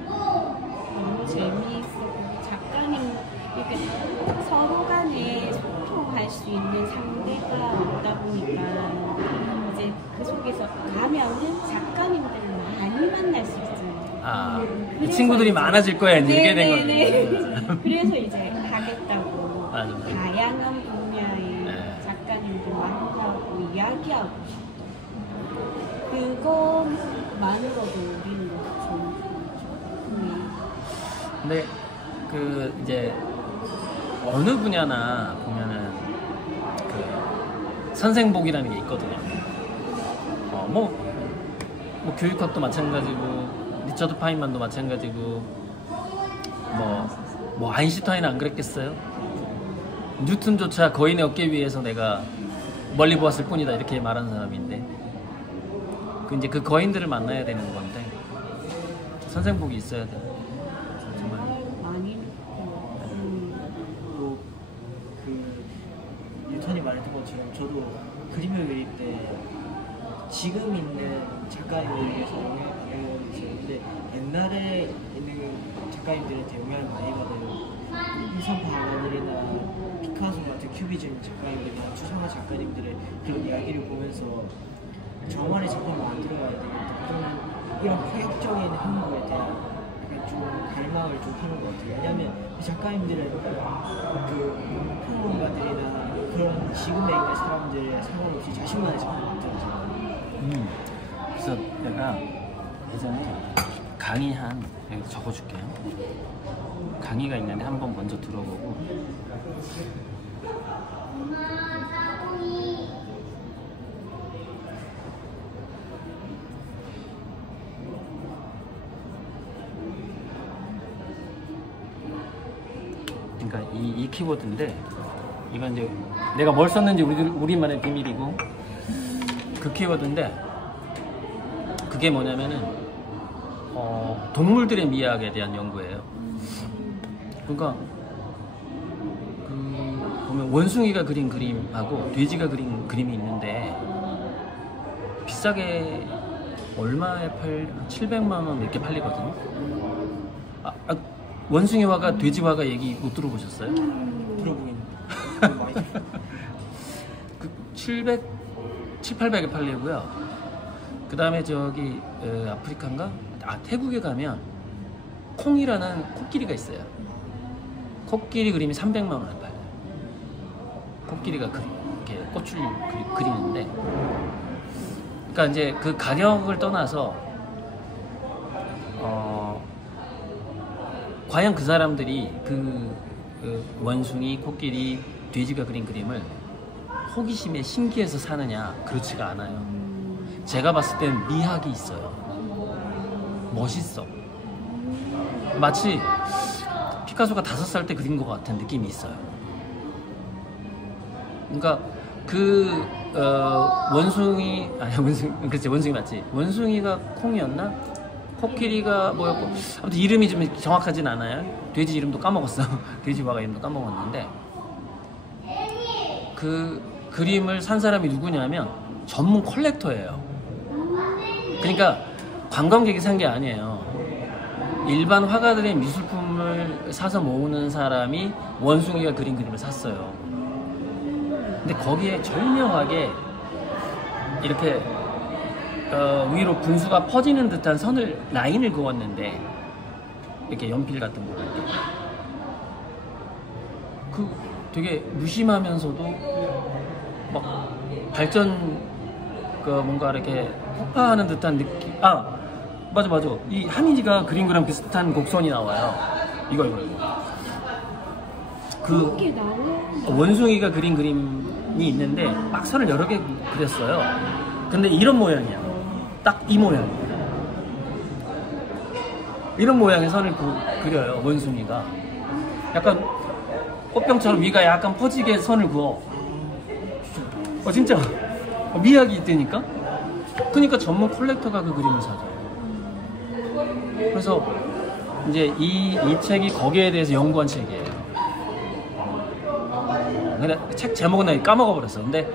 너무 재미있었고 작가님 이렇게 서로 간에 소통할 수 있는 상대가 없다 보니까 이제 그 속에서 가면은 작가님들을 많이 만날 수 있어요. 그 친구들이 많아질 거야, 이제 이렇게 된 거죠. 그래서 이제 하겠다고 맞아. 다양한 분야의 작가님들 만나고 이야기하고 그것만으로도 우리는 좋은 거죠. 근데 그 이제 어느 분야나 보면은 그 선생복이라는 게 있거든요. 뭐 교육학도 마찬가지고 리처드 파인만도 마찬가지고 뭐 아인슈타인은 안 그랬겠어요? 뉴턴조차 거인의 어깨 위에서 내가 멀리 보았을 뿐이다 이렇게 말하는 사람인데 이제 그 거인들을 만나야 되는 건데 선생복이 있어야 돼. 정말 많이 또 그 뉴턴이 말했던 것처럼 저도 그림을 그릴 때 지금 있는 작가님들에 비해서 영향을 있었는데 옛날에 있는 작가님들한테 영향을 많이 받아요. 인상파 화가들이나 피카소 같은 큐비즘 작가님들이나 추상화 작가님들의 그런 이야기를 보면서 저만의 작품을 만들어야 되겠다. 또는 이런 파격적인 행보에 대한 약간 좀 갈망을 좀 하는 것 같아요. 왜냐하면 이 작가님들은 그 평론가들이나 그런 지금의 있는 사람들에 상관없이 자신만의 작품을 만들었잖아요. 그래서 내가 예전에 강의 여기 적어줄게요. 강의가 있는데 한번 먼저 들어보고 그러니까 이 키워드인데 이건 이제 내가 뭘 썼는지 우리만의 비밀이고 그 키워드인데 그게 뭐냐면은 동물들의 미학에 대한 연구예요. 그러니까 보면 원숭이가 그린 그림하고 돼지가 그린 그림이 있는데 비싸게 얼마에 700만 원 이렇게 팔리거든요. 원숭이화가 돼지화가 얘기 못 들어보셨어요? 들어보긴 많이 그 700-800에 팔리고요. 그 다음에 저기 아프리카인가? 태국에 가면 콩이라는 코끼리가 있어요. 코끼리 그림이 300만 원에 팔려요. 코끼리가 이렇게 꽃을 그리는데, 그러니까 이제 그 가격을 떠나서 과연 그 사람들이 그 원숭이, 코끼리, 돼지가 그린 그림을 호기심에 신기해서 사느냐? 그렇지가 않아요. 제가 봤을 땐 미학이 있어요. 멋있어. 마치 피카소가 5살 때 그린 것 같은 느낌이 있어요. 그러니까 그 원숭이, 아니 그렇지, 원숭이 맞지? 원숭이가 콩이었나? 코끼리가 뭐였고, 아무튼 이름이 좀 정확하진 않아요. 돼지 이름도 까먹었어. 돼지와가 이름도 까먹었는데, 그 그림을 산 사람이 누구냐면 전문 컬렉터예요. 그러니까 관광객이 산 게 아니에요. 일반 화가들의 미술품을 사서 모으는 사람이 원숭이가 그린 그림을 샀어요. 근데 거기에 절묘하게 이렇게 위로 분수가 퍼지는 듯한 라인을 그었는데, 이렇게 연필 같은 걸로 이렇게 되게 무심하면서도 막 발전 뭔가 이렇게 폭파하는 듯한 느낌. 맞아. 이 한이지가 그린 거랑 비슷한 곡선이 나와요. 이거. 그게 나와요? 원숭이가 그린 그림이 있는데 막 선을 여러 개 그렸어요. 근데 이런 모양이야. 딱 이 모양이야. 이런 모양의 선을 그려요, 원숭이가. 약간 꽃병처럼 위가 약간 퍼지게 선을 그어. 진짜 미학이 있다니까? 그러니까 전문 컬렉터가 그 그림을 사죠. 그래서 이제 이 책이 거기에 대해서 연구한 책이에요. 근데 책 제목은 나 까먹어 버렸어. 근데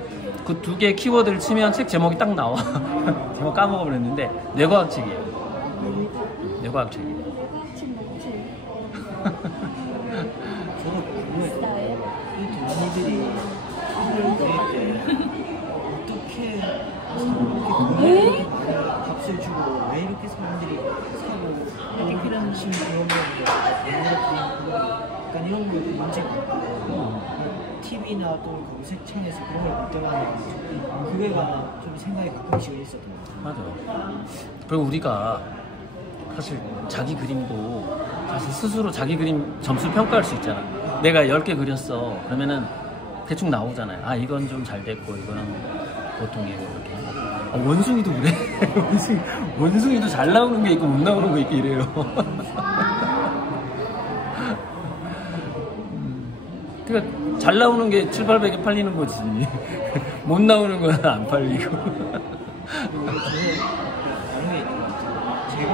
그 2개의 키워드를 치면 책 제목이 딱 나와. 제목 까먹어 버렸는데 뇌과학 책이에요. 뇌과학 책이에요. 저는 궁금해요. 이 동물들이 그릴 때 어떻게 이렇게 값을 주고 왜 이렇게 사람들이 사고 이렇게 그런 심리를 약간 이런 거 문제가 TV나 또 검색창에서 그런 걸 볼 때마다 그거에 관한 좀 생각이 가끔씩 있었던 것 같아요. 맞아요. 그리고 우리가 사실 자기 그림도 사실 스스로 자기 그림 점수 평가할 수 있잖아. 내가 10개 그렸어. 그러면은 대충 나오잖아요. 이건 좀 잘 됐고 이거는 보통이고 이렇게. 원숭이도 그래. 원숭이도 잘 나오는 게 있고 못 나오는 게 있고 이래요. 그러니까 잘 나오는 게 700~800에 팔리는 거지. 못 나오는 건 안 팔리고. 그리고 저는 나름의 있는 것 같아요. 제가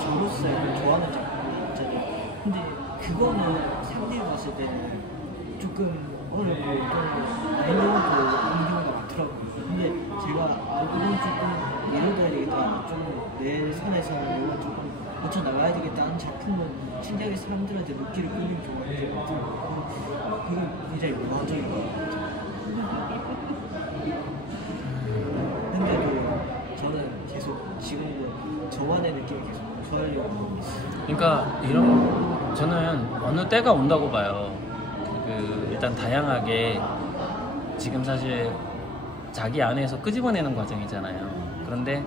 저로서 좋아하는 작품 있잖아요. 근데 그거는 상대에 봤을 때는 조금 어렵고 좀 어려운 경우가 많더라고요. 근데 제가 이건 조금 이뤄둬야 되겠다, 좀 내 선에서는 이건 조금 고쳐나가야 되겠다 하는 작품은 진작에 사람들한테 눈길을 끌는 경우가 있거든요. 그건 굉장히 로망적인 것 같아요. 근데도 저는 계속 지금도 저만의 느낌을 계속 고수하려고 하고 있어요. 그러니까 저는 어느 때가 온다고 봐요. 일단 다양하게 지금 사실 자기 안에서 끄집어내는 과정이잖아요. 그런데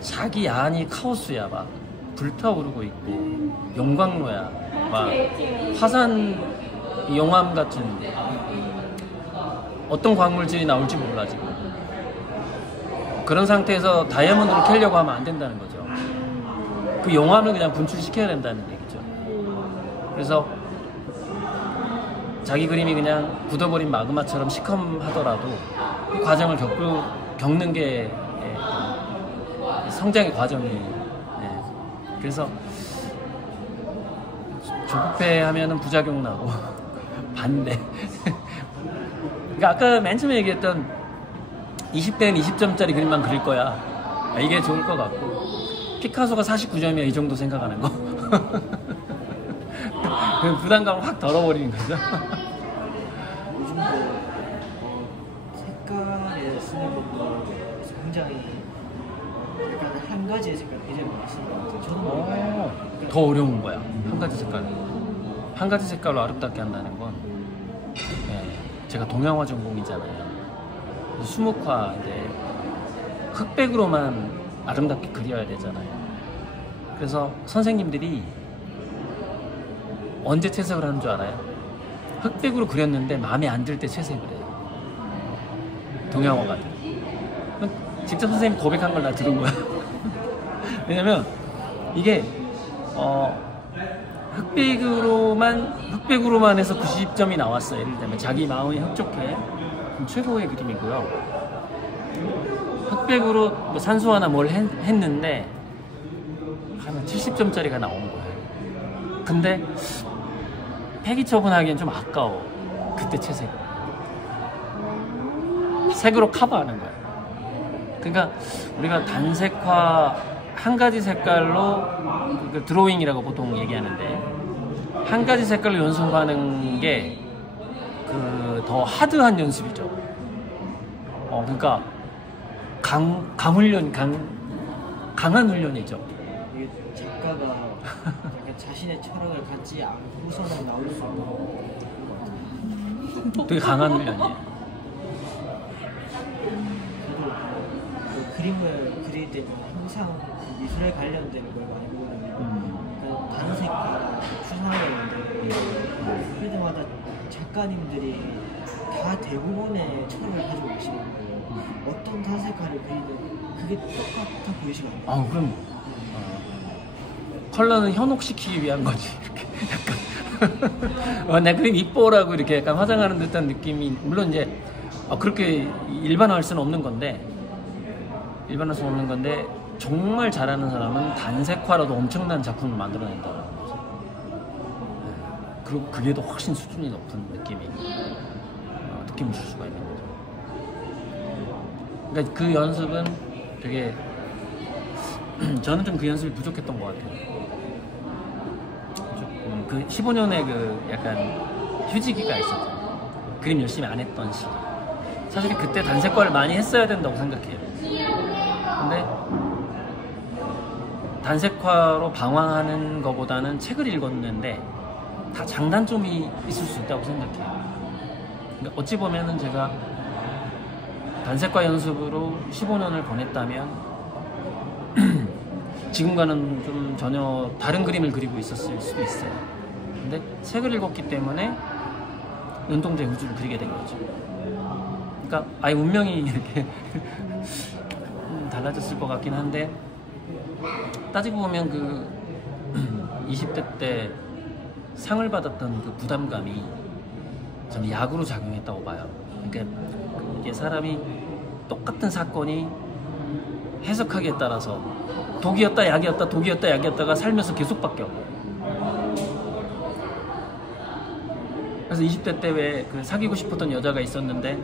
자기 안이 카오스야. 막 불타오르고 있고 용광로야. 막 화산 용암 같은 어떤 광물질이 나올지 몰라 지금. 그런 상태에서 다이아몬드를 캐려고 하면 안 된다는 거죠. 그 용암을 그냥 분출시켜야 된다는 얘기죠. 그래서 자기 그림이 그냥 굳어버린 마그마처럼 시커하더라도 그 과정을 겪는 게 성장의 과정이에요. 그래서 조급해하면은 부작용 나고 반대. 그러니까 아까 맨 처음에 얘기했던 20대는 20점짜리 그림만 그릴 거야. 이게 좋을 것 같고, 피카소가 49점이야 이 정도 생각하는 거. 부담감을 확 덜어버리는 거죠. 요즘도 색깔에 쓰는 것도 굉장히 약간 한 가지의 색깔 굉장히 많이 쓰는 것 같아요. 저는 더 어려운 거야. 한 가지 색깔로 아름답게 한다는 건 제가 동양화 전공이잖아요. 수묵화 이제 흑백으로만 아름답게 그려야 되잖아요. 그래서 선생님들이 언제 채색을 하는 줄 알아요? 흑백으로 그렸는데 마음에 안 들 때 채색을 해요. 동양화가. 직접 선생님 고백한 걸 나 들은 거야. 왜냐면 이게 흑백으로만 해서 90점이 나왔어요. 예를 들면 자기 마음이 흡족해. 최고의 그림이고요. 흑백으로 뭐 산수화나 뭘 했는데 한 70점짜리가 나온 거예요. 근데 폐기 처분하기엔 좀 아까워. 그때 채색. 색으로 커버하는 거야. 그러니까 우리가 단색화 한 가지 색깔로 그 드로잉이라고 보통 얘기하는데 한 가지 색깔로 연습하는 게 그 더 하드한 연습이죠. 그러니까 강한 훈련이죠. 이게 작가가 약간 자신의 철학을 갖지 않고서는 나올 수 없는 되게 강한 훈련이에요. 그 그림을 그릴 때는 항상 미술에 관련된 걸 많이 보거든요. 그러니까 다른 색깔 추상화되는데 그럴 때마다 작가님들이 다 대부분의 철을 가지고 계시는 거예요. 어떤 단색깔을 그리든 그게 똑같아 보이지가 않아요. 그럼 컬러는 현혹시키기 위한 거지. 이렇게 약간 내 그림 이뻐라고 이렇게 약간 화장하는 듯한 느낌이 물론 이제 그렇게 일반화할 수는 없는 건데 정말 잘하는 사람은 단색화라도 엄청난 작품을 만들어낸다는 거죠. 그리고 그게 더 훨씬 수준이 높은 느낌을 줄 수가 있는 거죠. 그러니까 그 연습은 되게 저는 좀 그 연습이 부족했던 것 같아요. 그 15년의 그 약간 휴지기가 있었죠. 그림 열심히 안 했던 시기. 사실 그때 단색화를 많이 했어야 된다고 생각해요. 근데 단색화로 방황하는 것보다는 책을 읽었는데 다 장단점이 있을 수 있다고 생각해요. 그러니까 어찌 보면은 제가 단색화 연습으로 15년을 보냈다면 지금과는 좀 전혀 다른 그림을 그리고 있었을 수도 있어요. 근데 책을 읽었기 때문에 눈동자의 우주를 그리게 된 거죠. 그러니까 아예 운명이 이렇게 달라졌을 것 같긴 한데 따지고 보면 그 20대 때 상을 받았던 그 부담감이 저는 약으로 작용했다고 봐요. 그러니까 이게 사람이 똑같은 사건이 해석하기에 따라서 독이었다 약이었다 독이었다 약이었다가 살면서 계속 바뀌어. 그래서 20대 때 왜 그 사귀고 싶었던 여자가 있었는데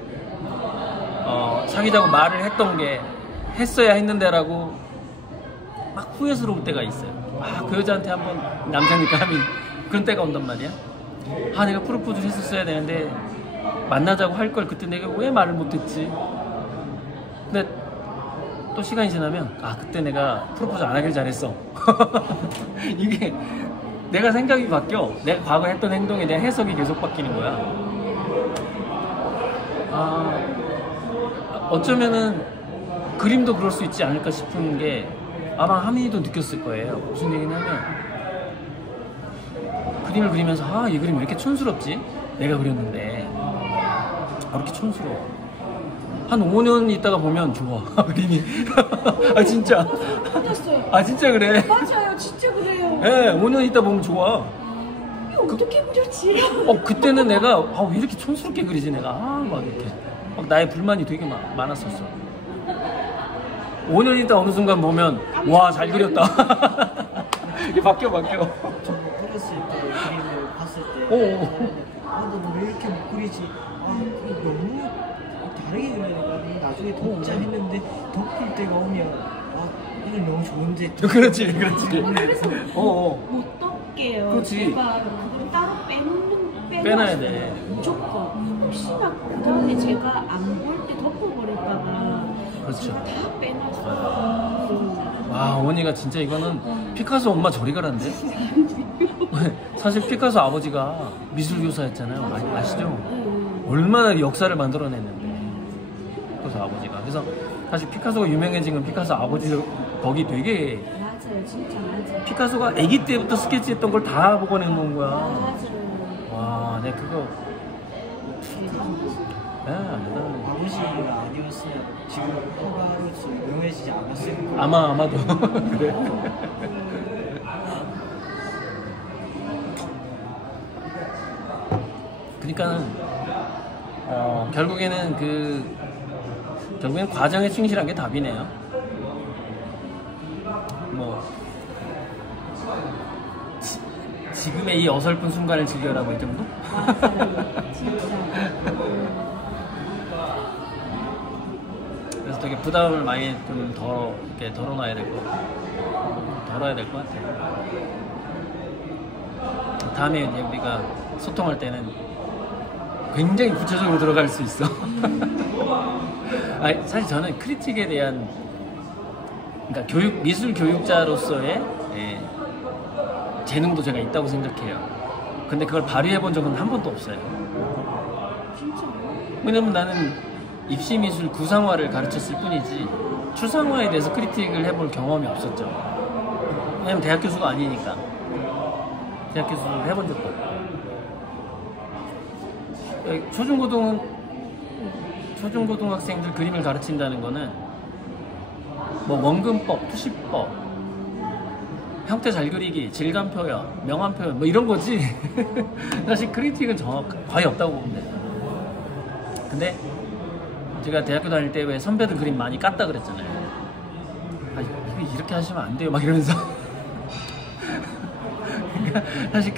사귀자고 말을 했던 게 했어야 했는데라고 막 후회스러울 때가 있어요. 그 여자한테 한번 남자니까 하면 그런 때가 온단 말이야. 내가 프로포즈를 했었어야 되는데 만나자고 할 걸 그때 내가 왜 말을 못했지. 근데 또 시간이 지나면 그때 내가 프로포즈 안 하길 잘했어. 이게 내가 생각이 바뀌어. 내가 과거에 했던 행동에 대한 해석이 계속 바뀌는 거야. 어쩌면은 그림도 그럴 수 있지 않을까 싶은 게 아마 하민이도 느꼈을 거예요. 무슨 얘기냐면 그림을 그리면서 이 그림 왜 이렇게 촌스럽지? 내가 그렸는데 왜 이렇게 촌스러워? 한 5년 있다가 보면 좋아. 그림이. 진짜. 맞았어요. 진짜 그래. 맞아요. 진짜 그래요. 네, 5년 있다 보면 좋아. 이거 어떻게 그렸지? 그때는 내가 왜 이렇게 촌스럽게 그리지 내가. 막 이렇게. 나의 불만이 되게 많았었어. 5년 있다 어느 순간 보면 와, 잘 그렸다. 이게 바뀌어. 저 어렸을 때 그림을 봤을 때 너 왜 이렇게 못 그리지? 너무 다르게 그리니까 나중에 덮자 했는데 덮을 때가 오면 이건 너무 좋은데. 그렇지. 그래서 못 덮게요. 그렇지. 제가 그걸 따로 빼놔야 돼. 무조건. 혹시나 그 다음에 제가 안 볼 때 덮어버렸다가 그렇죠. 다 빼놨어요. 어머니가 진짜 이거는 피카소 엄마 저리 가란데? 사실 피카소 아버지가 미술교사였잖아요. 아시죠? 얼마나 역사를 만들어냈는데 피카소 아버지가. 그래서 사실 피카소가 유명해진 건 피카소 아버지 덕이 되게. 맞아요, 진짜 맞아요. 피카소가 아기 때부터 스케치했던 걸 다 복원해놓은 거야. 맞아요. 와, 내가 그거. 대단하네. 아버지가 아니었으면 지금 화가로서 유명해지지 않았을 거예요. 아마도 그래. 그러니까는 결국에는 과정에 충실한 게 답이네요. 뭐 지금의 이 어설픈 순간을 즐겨라고 이 정도? 그래서 되게 부담을 많이 좀 이렇게 덜어야 될 것 같아요. 다음에 이제 우리가 소통할 때는 굉장히 구체적으로 들어갈 수 있어. 아니, 사실 저는 크리틱에 대한, 그러니까 미술 교육자로서의 재능도 제가 있다고 생각해요. 근데 그걸 발휘해 본 적은 한 번도 없어요. 왜냐면 나는 입시 미술 구상화를 가르쳤을 뿐이지 추상화에 대해서 크리틱을 해볼 경험이 없었죠. 왜냐면 대학 교수가 아니니까. 대학 교수를 해본 적도 없고. 초중고등학생들 그림을 가르친다는 거는 뭐 원근법, 투시법, 형태 잘 그리기, 질감 표현, 명암 표현 뭐 이런 거지. 사실 크리틱은 거의 없다고 보면 돼요. 근데 제가 대학교 다닐 때 왜 선배들 그림 많이 깠다 그랬잖아요. 아, 이거 이렇게 하시면 안 돼요 막 이러면서. 그러니까 사실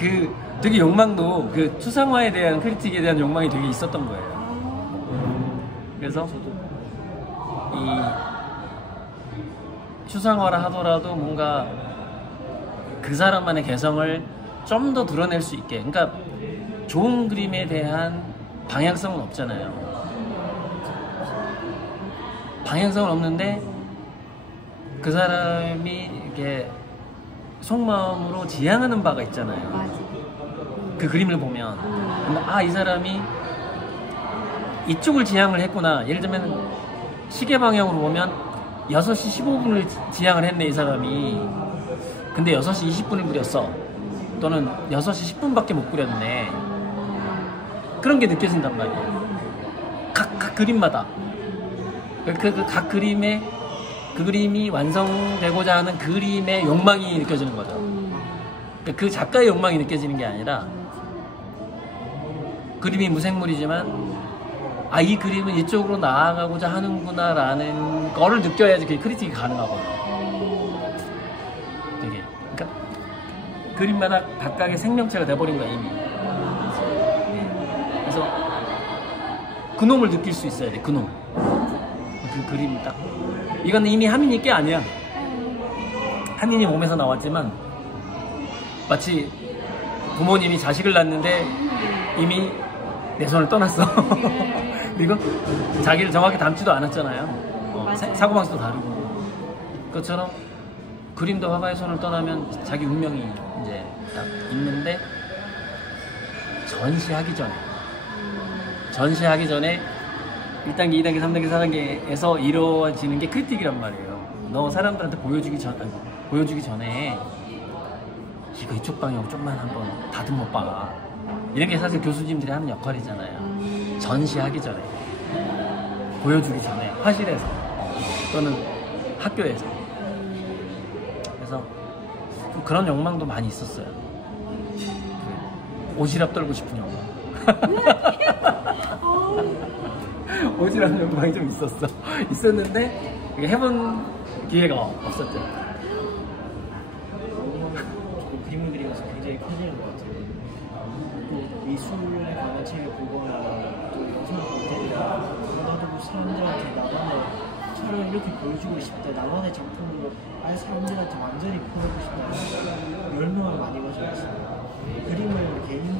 되게 욕망도 추상화에 대한 크리틱에 대한 욕망이 되게 있었던 거예요. 그래서 이 추상화라 하더라도 뭔가 그 사람만의 개성을 좀 더 드러낼 수 있게. 그러니까 좋은 그림에 대한 방향성은 없잖아요. 방향성은 없는데 그 사람이 이렇게 속마음으로 지향하는 바가 있잖아요. 맞아. 그 그림을 보면 이 사람이 이쪽을 지향을 했구나. 예를 들면 시계 방향으로 보면 6시 15분을 지향을 했네 이 사람이. 근데 6시 20분을 그렸어. 또는 6시 10분밖에 못 그렸네. 그런 게 느껴진단 말이에요. 각 그림마다 각 그림의 그 그림이 완성되고자 하는 그림의 욕망이 느껴지는 거죠. 그 작가의 욕망이 느껴지는 게 아니라 그림이 무생물이지만 이 그림은 이쪽으로 나아가고자 하는구나 라는 거를 느껴야지 그게 크리틱이 가능하거든요. 되게 그러니까 그림마다 각각의 생명체가 돼버린 거야 이미. 그래서 그놈을 느낄 수 있어야 돼. 그놈. 그 그림이 딱 이건 이미 하민이 게 아니야. 하민이 몸에서 나왔지만 마치 부모님이 자식을 낳는데 이미 내 손을 떠났어. 그리고 자기를 정확히 닮지도 않았잖아요. 사고방식도 다르고. 그것처럼 그림도 화가의 손을 떠나면 자기 운명이 이제 딱 있는데 전시하기 전에 1단계, 2단계, 3단계, 4단계에서 이루어지는 게 크리틱이란 말이에요. 너 사람들한테 보여주기 전에 이거 이쪽 방향 좀만 한번 다듬어 봐. 이런 게 사실 교수님들이 하는 역할이잖아요. 전시하기 전에, 보여주기 전에, 화실에서 또는 학교에서. 그래서 좀 그런 욕망도 많이 있었어요. 오지랖 떨고 싶은 욕망. 오지랖 욕망이 좀 있었는데 해본 기회가 없었죠. 그림을 그리면서 굉장히 커지는 것 같아요. 또 미술에 관한 책을 보거나 또 영상을 볼 때는 나도 사람들한테 나만의 차를 이렇게 보여주고 싶다, 나만의 작품으로 아예 사람들한테 완전히 보여주고 싶다 열망을 많이 가지고 있어요. 그림을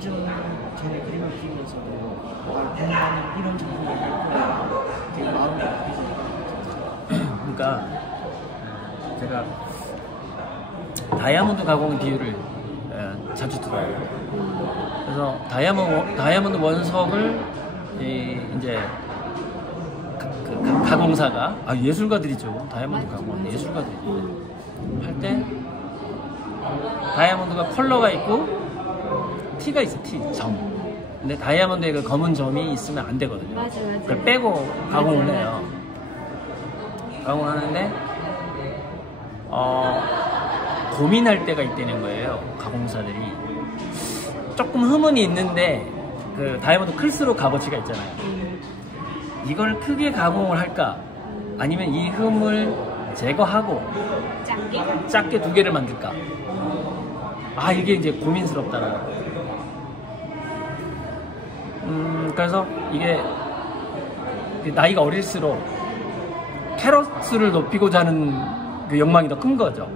전에 그림을 그리면서도 나는 이런 작품을 할 거야 되게 마음이 바뀌잖아요. 그러니까 제가 다이아몬드 가공 비유를 자주 들어요. 그래서 다이아몬드 원석을 이제 그 가공사가 예술가들이죠. 다이아몬드 가공은 예술가들이 할 때 다이아몬드가 컬러가 있고 T가 있어. T 점. 근데 다이아몬드에 그 검은 점이 있으면 안 되거든요. 맞아. 그걸 빼고 가공을 해요. 가공하는데 고민할 때가 있다는 거예요. 가공사들이 조금 흠은이 있는데 그 다이아몬드 클수록 값어치가 있잖아요. 이걸 크게 가공을 할까? 아니면 이 흠을 제거하고 작게 두 개를 만들까? 이게 이제 고민스럽다는 거예요. 그래서 이게 나이가 어릴수록 캐럿수를 높이고자 하는 그 욕망이 더 큰 거죠.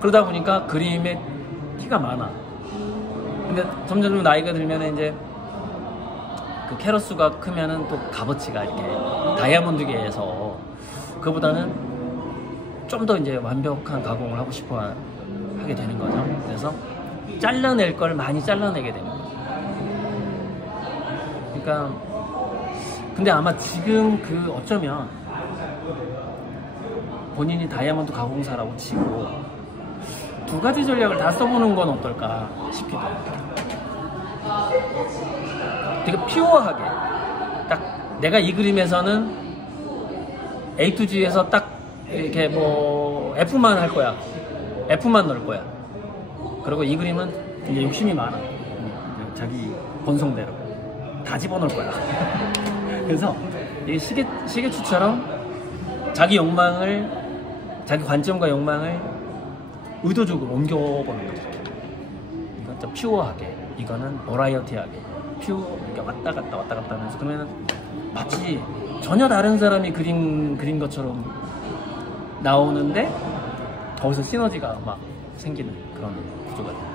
그러다 보니까 그림에 티가 많아. 근데 점점 나이가 들면 이제 그 캐럿수가 크면은 또 값어치가 이렇게 다이아몬드계에서 그보다는 좀 더 이제 완벽한 가공을 하고 싶어 하게 되는 거죠. 그래서 잘라낼 걸 많이 잘라내게 되는 거죠. 그러니까 근데 아마 지금 어쩌면 본인이 다이아몬드 가공사라고 치고 두 가지 전략을 다 써보는 건 어떨까 싶기도 해요. 되게 퓨어하게 딱 내가 이 그림에서는 A to G에서 딱 이렇게 뭐 F만 할 거야. F만 넣을 거야. 그리고 이 그림은 이제 욕심이 많아. 자기 본성대로 다 집어넣을 거야. 그래서 이 시계추처럼 자기 관점과 욕망을 의도적으로 옮겨보는 거죠. 이건 좀 퓨어하게, 이거는 버라이어티하게, 이렇게 왔다 갔다 하면서 그러면 마치 전혀 다른 사람이 그린 것처럼 나오는데 거기서 시너지가 막 생기는 그런 구조가 돼요.